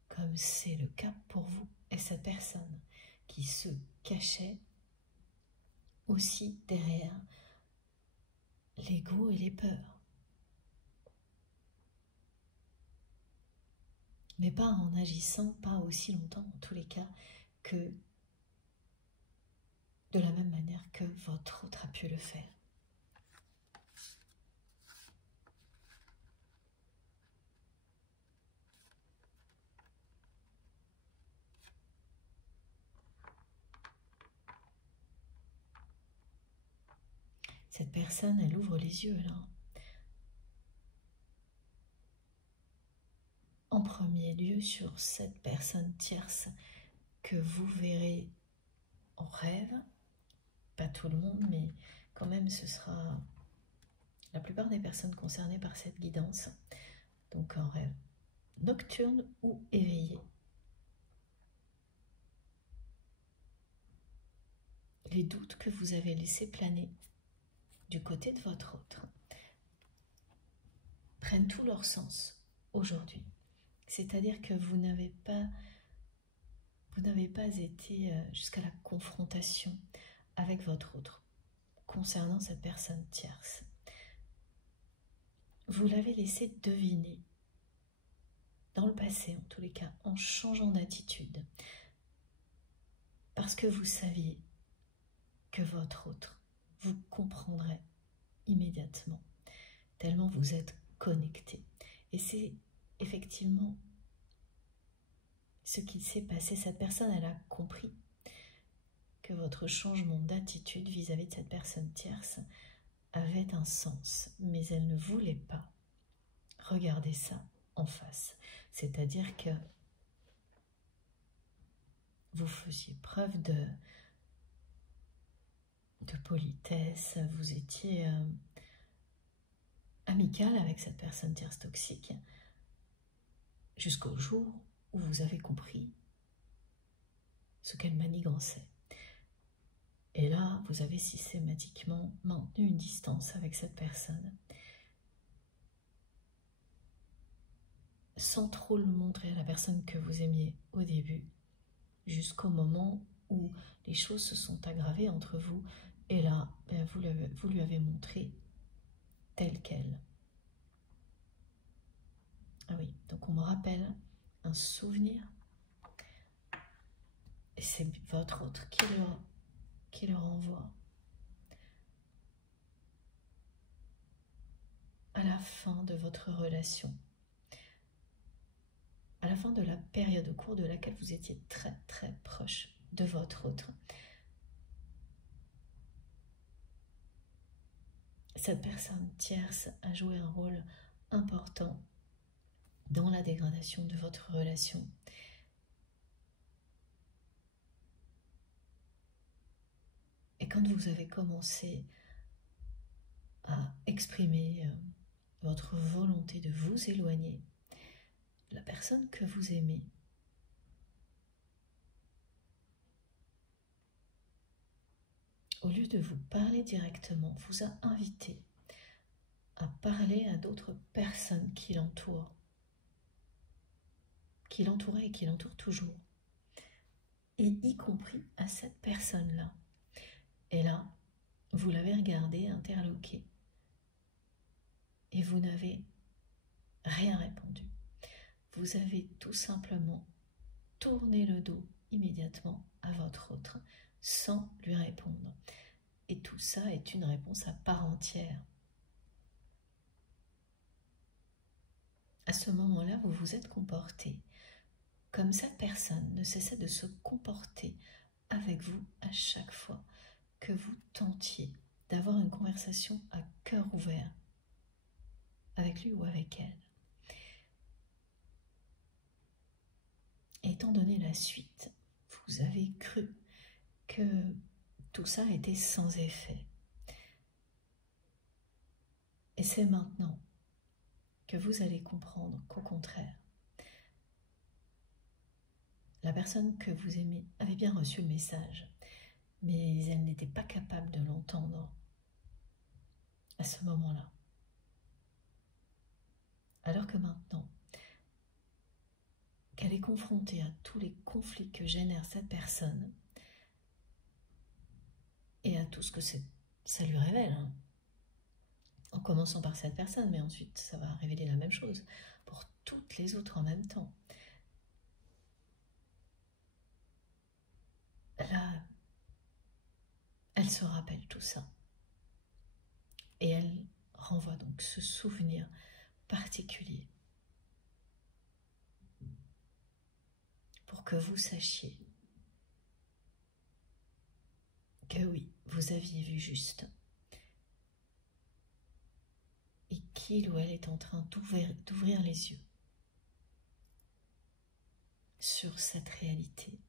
Comme c'est le cas pour vous et cette personne qui se cachait aussi derrière l'ego et les peurs. Mais pas en agissant, pas aussi longtemps en tous les cas, que de la même manière que votre autre a pu le faire. Cette personne, elle ouvre les yeux là. En premier lieu sur cette personne tierce que vous verrez en rêve. Pas tout le monde, mais quand même ce sera la plupart des personnes concernées par cette guidance. Donc en rêve nocturne ou éveillé. Les doutes que vous avez laissés planer du côté de votre autre prennent tout leur sens aujourd'hui. C'est-à-dire que vous n'avez pas été jusqu'à la confrontation avec votre autre concernant cette personne tierce. Vous l'avez laissé deviner dans le passé, en tous les cas, en changeant d'attitude, parce que vous saviez que votre autre vous comprendrait immédiatement, tellement vous êtes connecté. Et c'est effectivement ce qui s'est passé. Cette personne, elle a compris que votre changement d'attitude vis-à-vis de cette personne tierce avait un sens, mais elle ne voulait pas regarder ça en face. C'est-à-dire que vous faisiez preuve de politesse, vous étiez amical avec cette personne tierce toxique, jusqu'au jour où vous avez compris ce qu'elle manigançait. Et là, vous avez systématiquement maintenu une distance avec cette personne, sans trop le montrer à la personne que vous aimiez au début, jusqu'au moment où les choses se sont aggravées entre vous, et là, vous lui avez montré telle qu'elle. Ah oui, donc on me rappelle un souvenir, et c'est votre autre qui le renvoie. À la fin de votre relation, à la fin de la période au cours de laquelle vous étiez très très proche de votre autre, cette personne tierce a joué un rôle important dans la dégradation de votre relation. Et quand vous avez commencé à exprimer votre volonté de vous éloigner, la personne que vous aimez au lieu de vous parler directement, vous a invité à parler à d'autres personnes qui l'entourent, qui l'entouraient et qui l'entourent toujours, et y compris à cette personne-là. Et là, vous l'avez regardé, interloqué, et vous n'avez rien répondu. Vous avez tout simplement tourné le dos immédiatement à votre autre, sans lui répondre. Et tout ça est une réponse à part entière. À ce moment-là, vous vous êtes comporté comme cette personne ne cessait de se comporter avec vous à chaque fois que vous tentiez d'avoir une conversation à cœur ouvert avec lui ou avec elle. Étant donné la suite, vous avez cru que tout ça était sans effet. Et c'est maintenant que vous allez comprendre qu'au contraire, la personne que vous aimez avait bien reçu le message, mais elle n'était pas capable de l'entendre à ce moment-là. Alors que maintenant, qu'elle est confrontée à tous les conflits que génère cette personne et à tout ce que ça lui révèle, hein. En commençant par cette personne, mais ensuite ça va révéler la même chose pour toutes les autres en même temps. Là, elle se rappelle tout ça et elle renvoie donc ce souvenir particulier pour que vous sachiez que oui, vous aviez vu juste et qu'il ou elle est en train d'ouvrir les yeux sur cette réalité.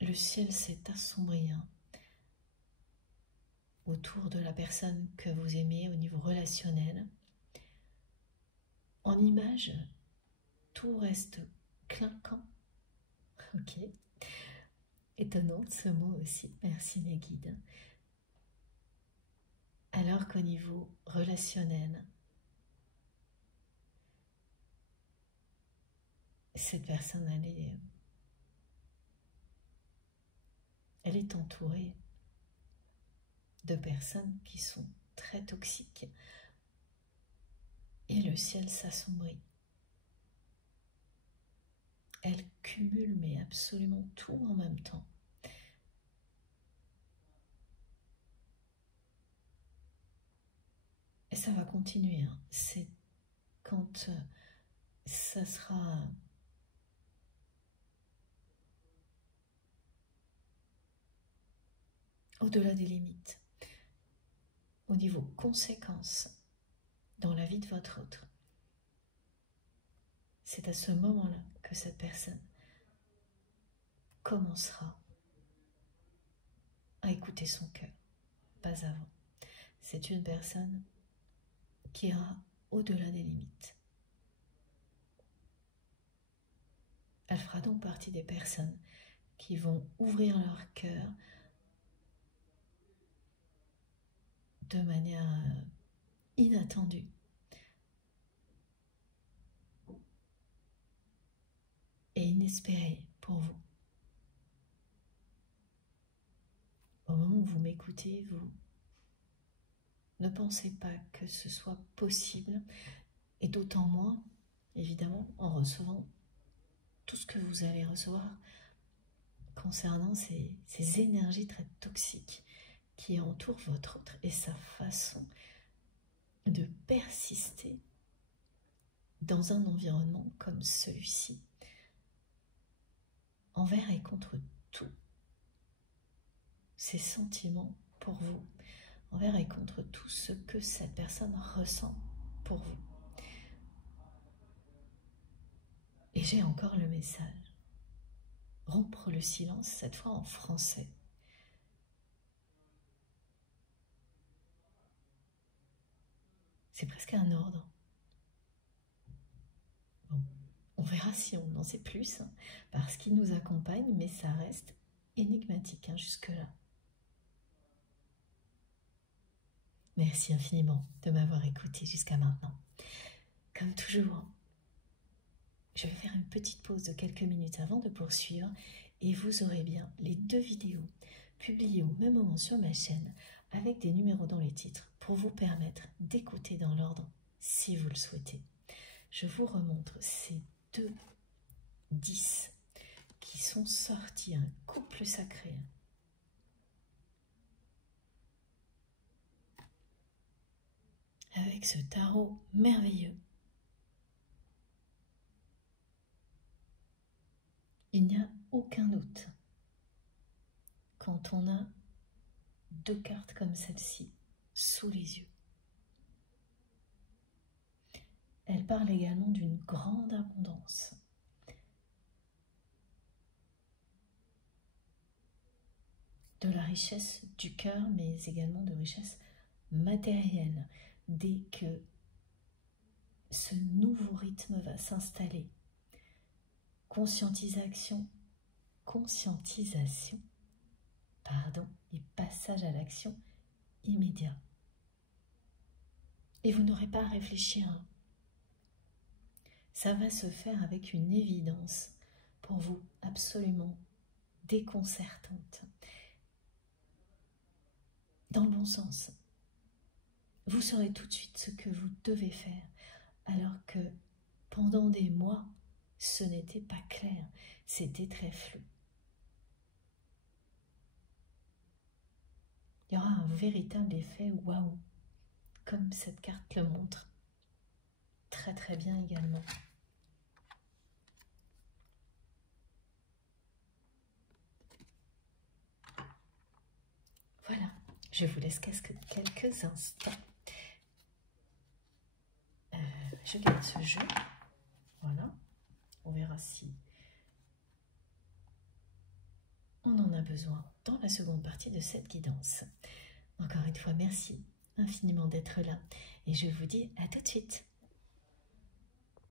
Le ciel s'est assombri autour de la personne que vous aimez au niveau relationnel. En image, tout reste clinquant. Ok. Étonnant ce mot aussi, merci mes guides. Alors qu'au niveau relationnel, cette personne, elle est entourée de personnes qui sont très toxiques. Et le ciel s'assombrit. Elle cumule mais absolument tout en même temps. Et ça va continuer, hein. C'est quand ça sera au-delà des limites, au niveau conséquences dans la vie de votre autre. C'est à ce moment-là que cette personne commencera à écouter son cœur, pas avant. C'est une personne qui ira au-delà des limites. Elle fera donc partie des personnes qui vont ouvrir leur cœur de manière inattendue. Et inespérée pour vous. Au moment où vous m'écoutez, vous ne pensez pas que ce soit possible, et d'autant moins, évidemment, en recevant tout ce que vous allez recevoir concernant ces énergies très toxiques qui entourent votre autre et sa façon de persister dans un environnement comme celui-ci, envers et contre tout. Ces sentiments pour vous, envers et contre tout ce que cette personne ressent pour vous. Et j'ai encore le message. Rompre le silence, cette fois en français. C'est presque un ordre. Bon, on verra si on en sait plus, parce qu'il nous accompagne, mais ça reste énigmatique jusque-là. Merci infiniment de m'avoir écouté jusqu'à maintenant. Comme toujours, je vais faire une petite pause de quelques minutes avant de poursuivre et vous aurez bien les 2 vidéos publiées au même moment sur ma chaîne avec des numéros dans les titres pour vous permettre d'écouter dans l'ordre si vous le souhaitez. Je vous remontre ces 2 10 qui sont sortis, un couple sacré. Avec ce tarot merveilleux. Il n'y a aucun doute quand on a 2 cartes comme celle-ci sous les yeux. Elle parle également d'une grande abondance. De la richesse du cœur, mais également de richesse matérielle. Dès que ce nouveau rythme va s'installer, conscientisation, et passage à l'action immédiat. Et vous n'aurez pas à réfléchir. Ça va se faire avec une évidence pour vous absolument déconcertante. Dans le bon sens. Vous saurez tout de suite ce que vous devez faire, alors que pendant des mois, ce n'était pas clair, c'était très flou. Il y aura un véritable effet waouh, comme cette carte le montre. Très très bien également. Voilà, je vous laisse quelques instants. Je garde ce jeu. Voilà, on verra si on en a besoin dans la seconde partie de cette guidance. Encore une fois, merci infiniment d'être là et je vous dis à tout de suite.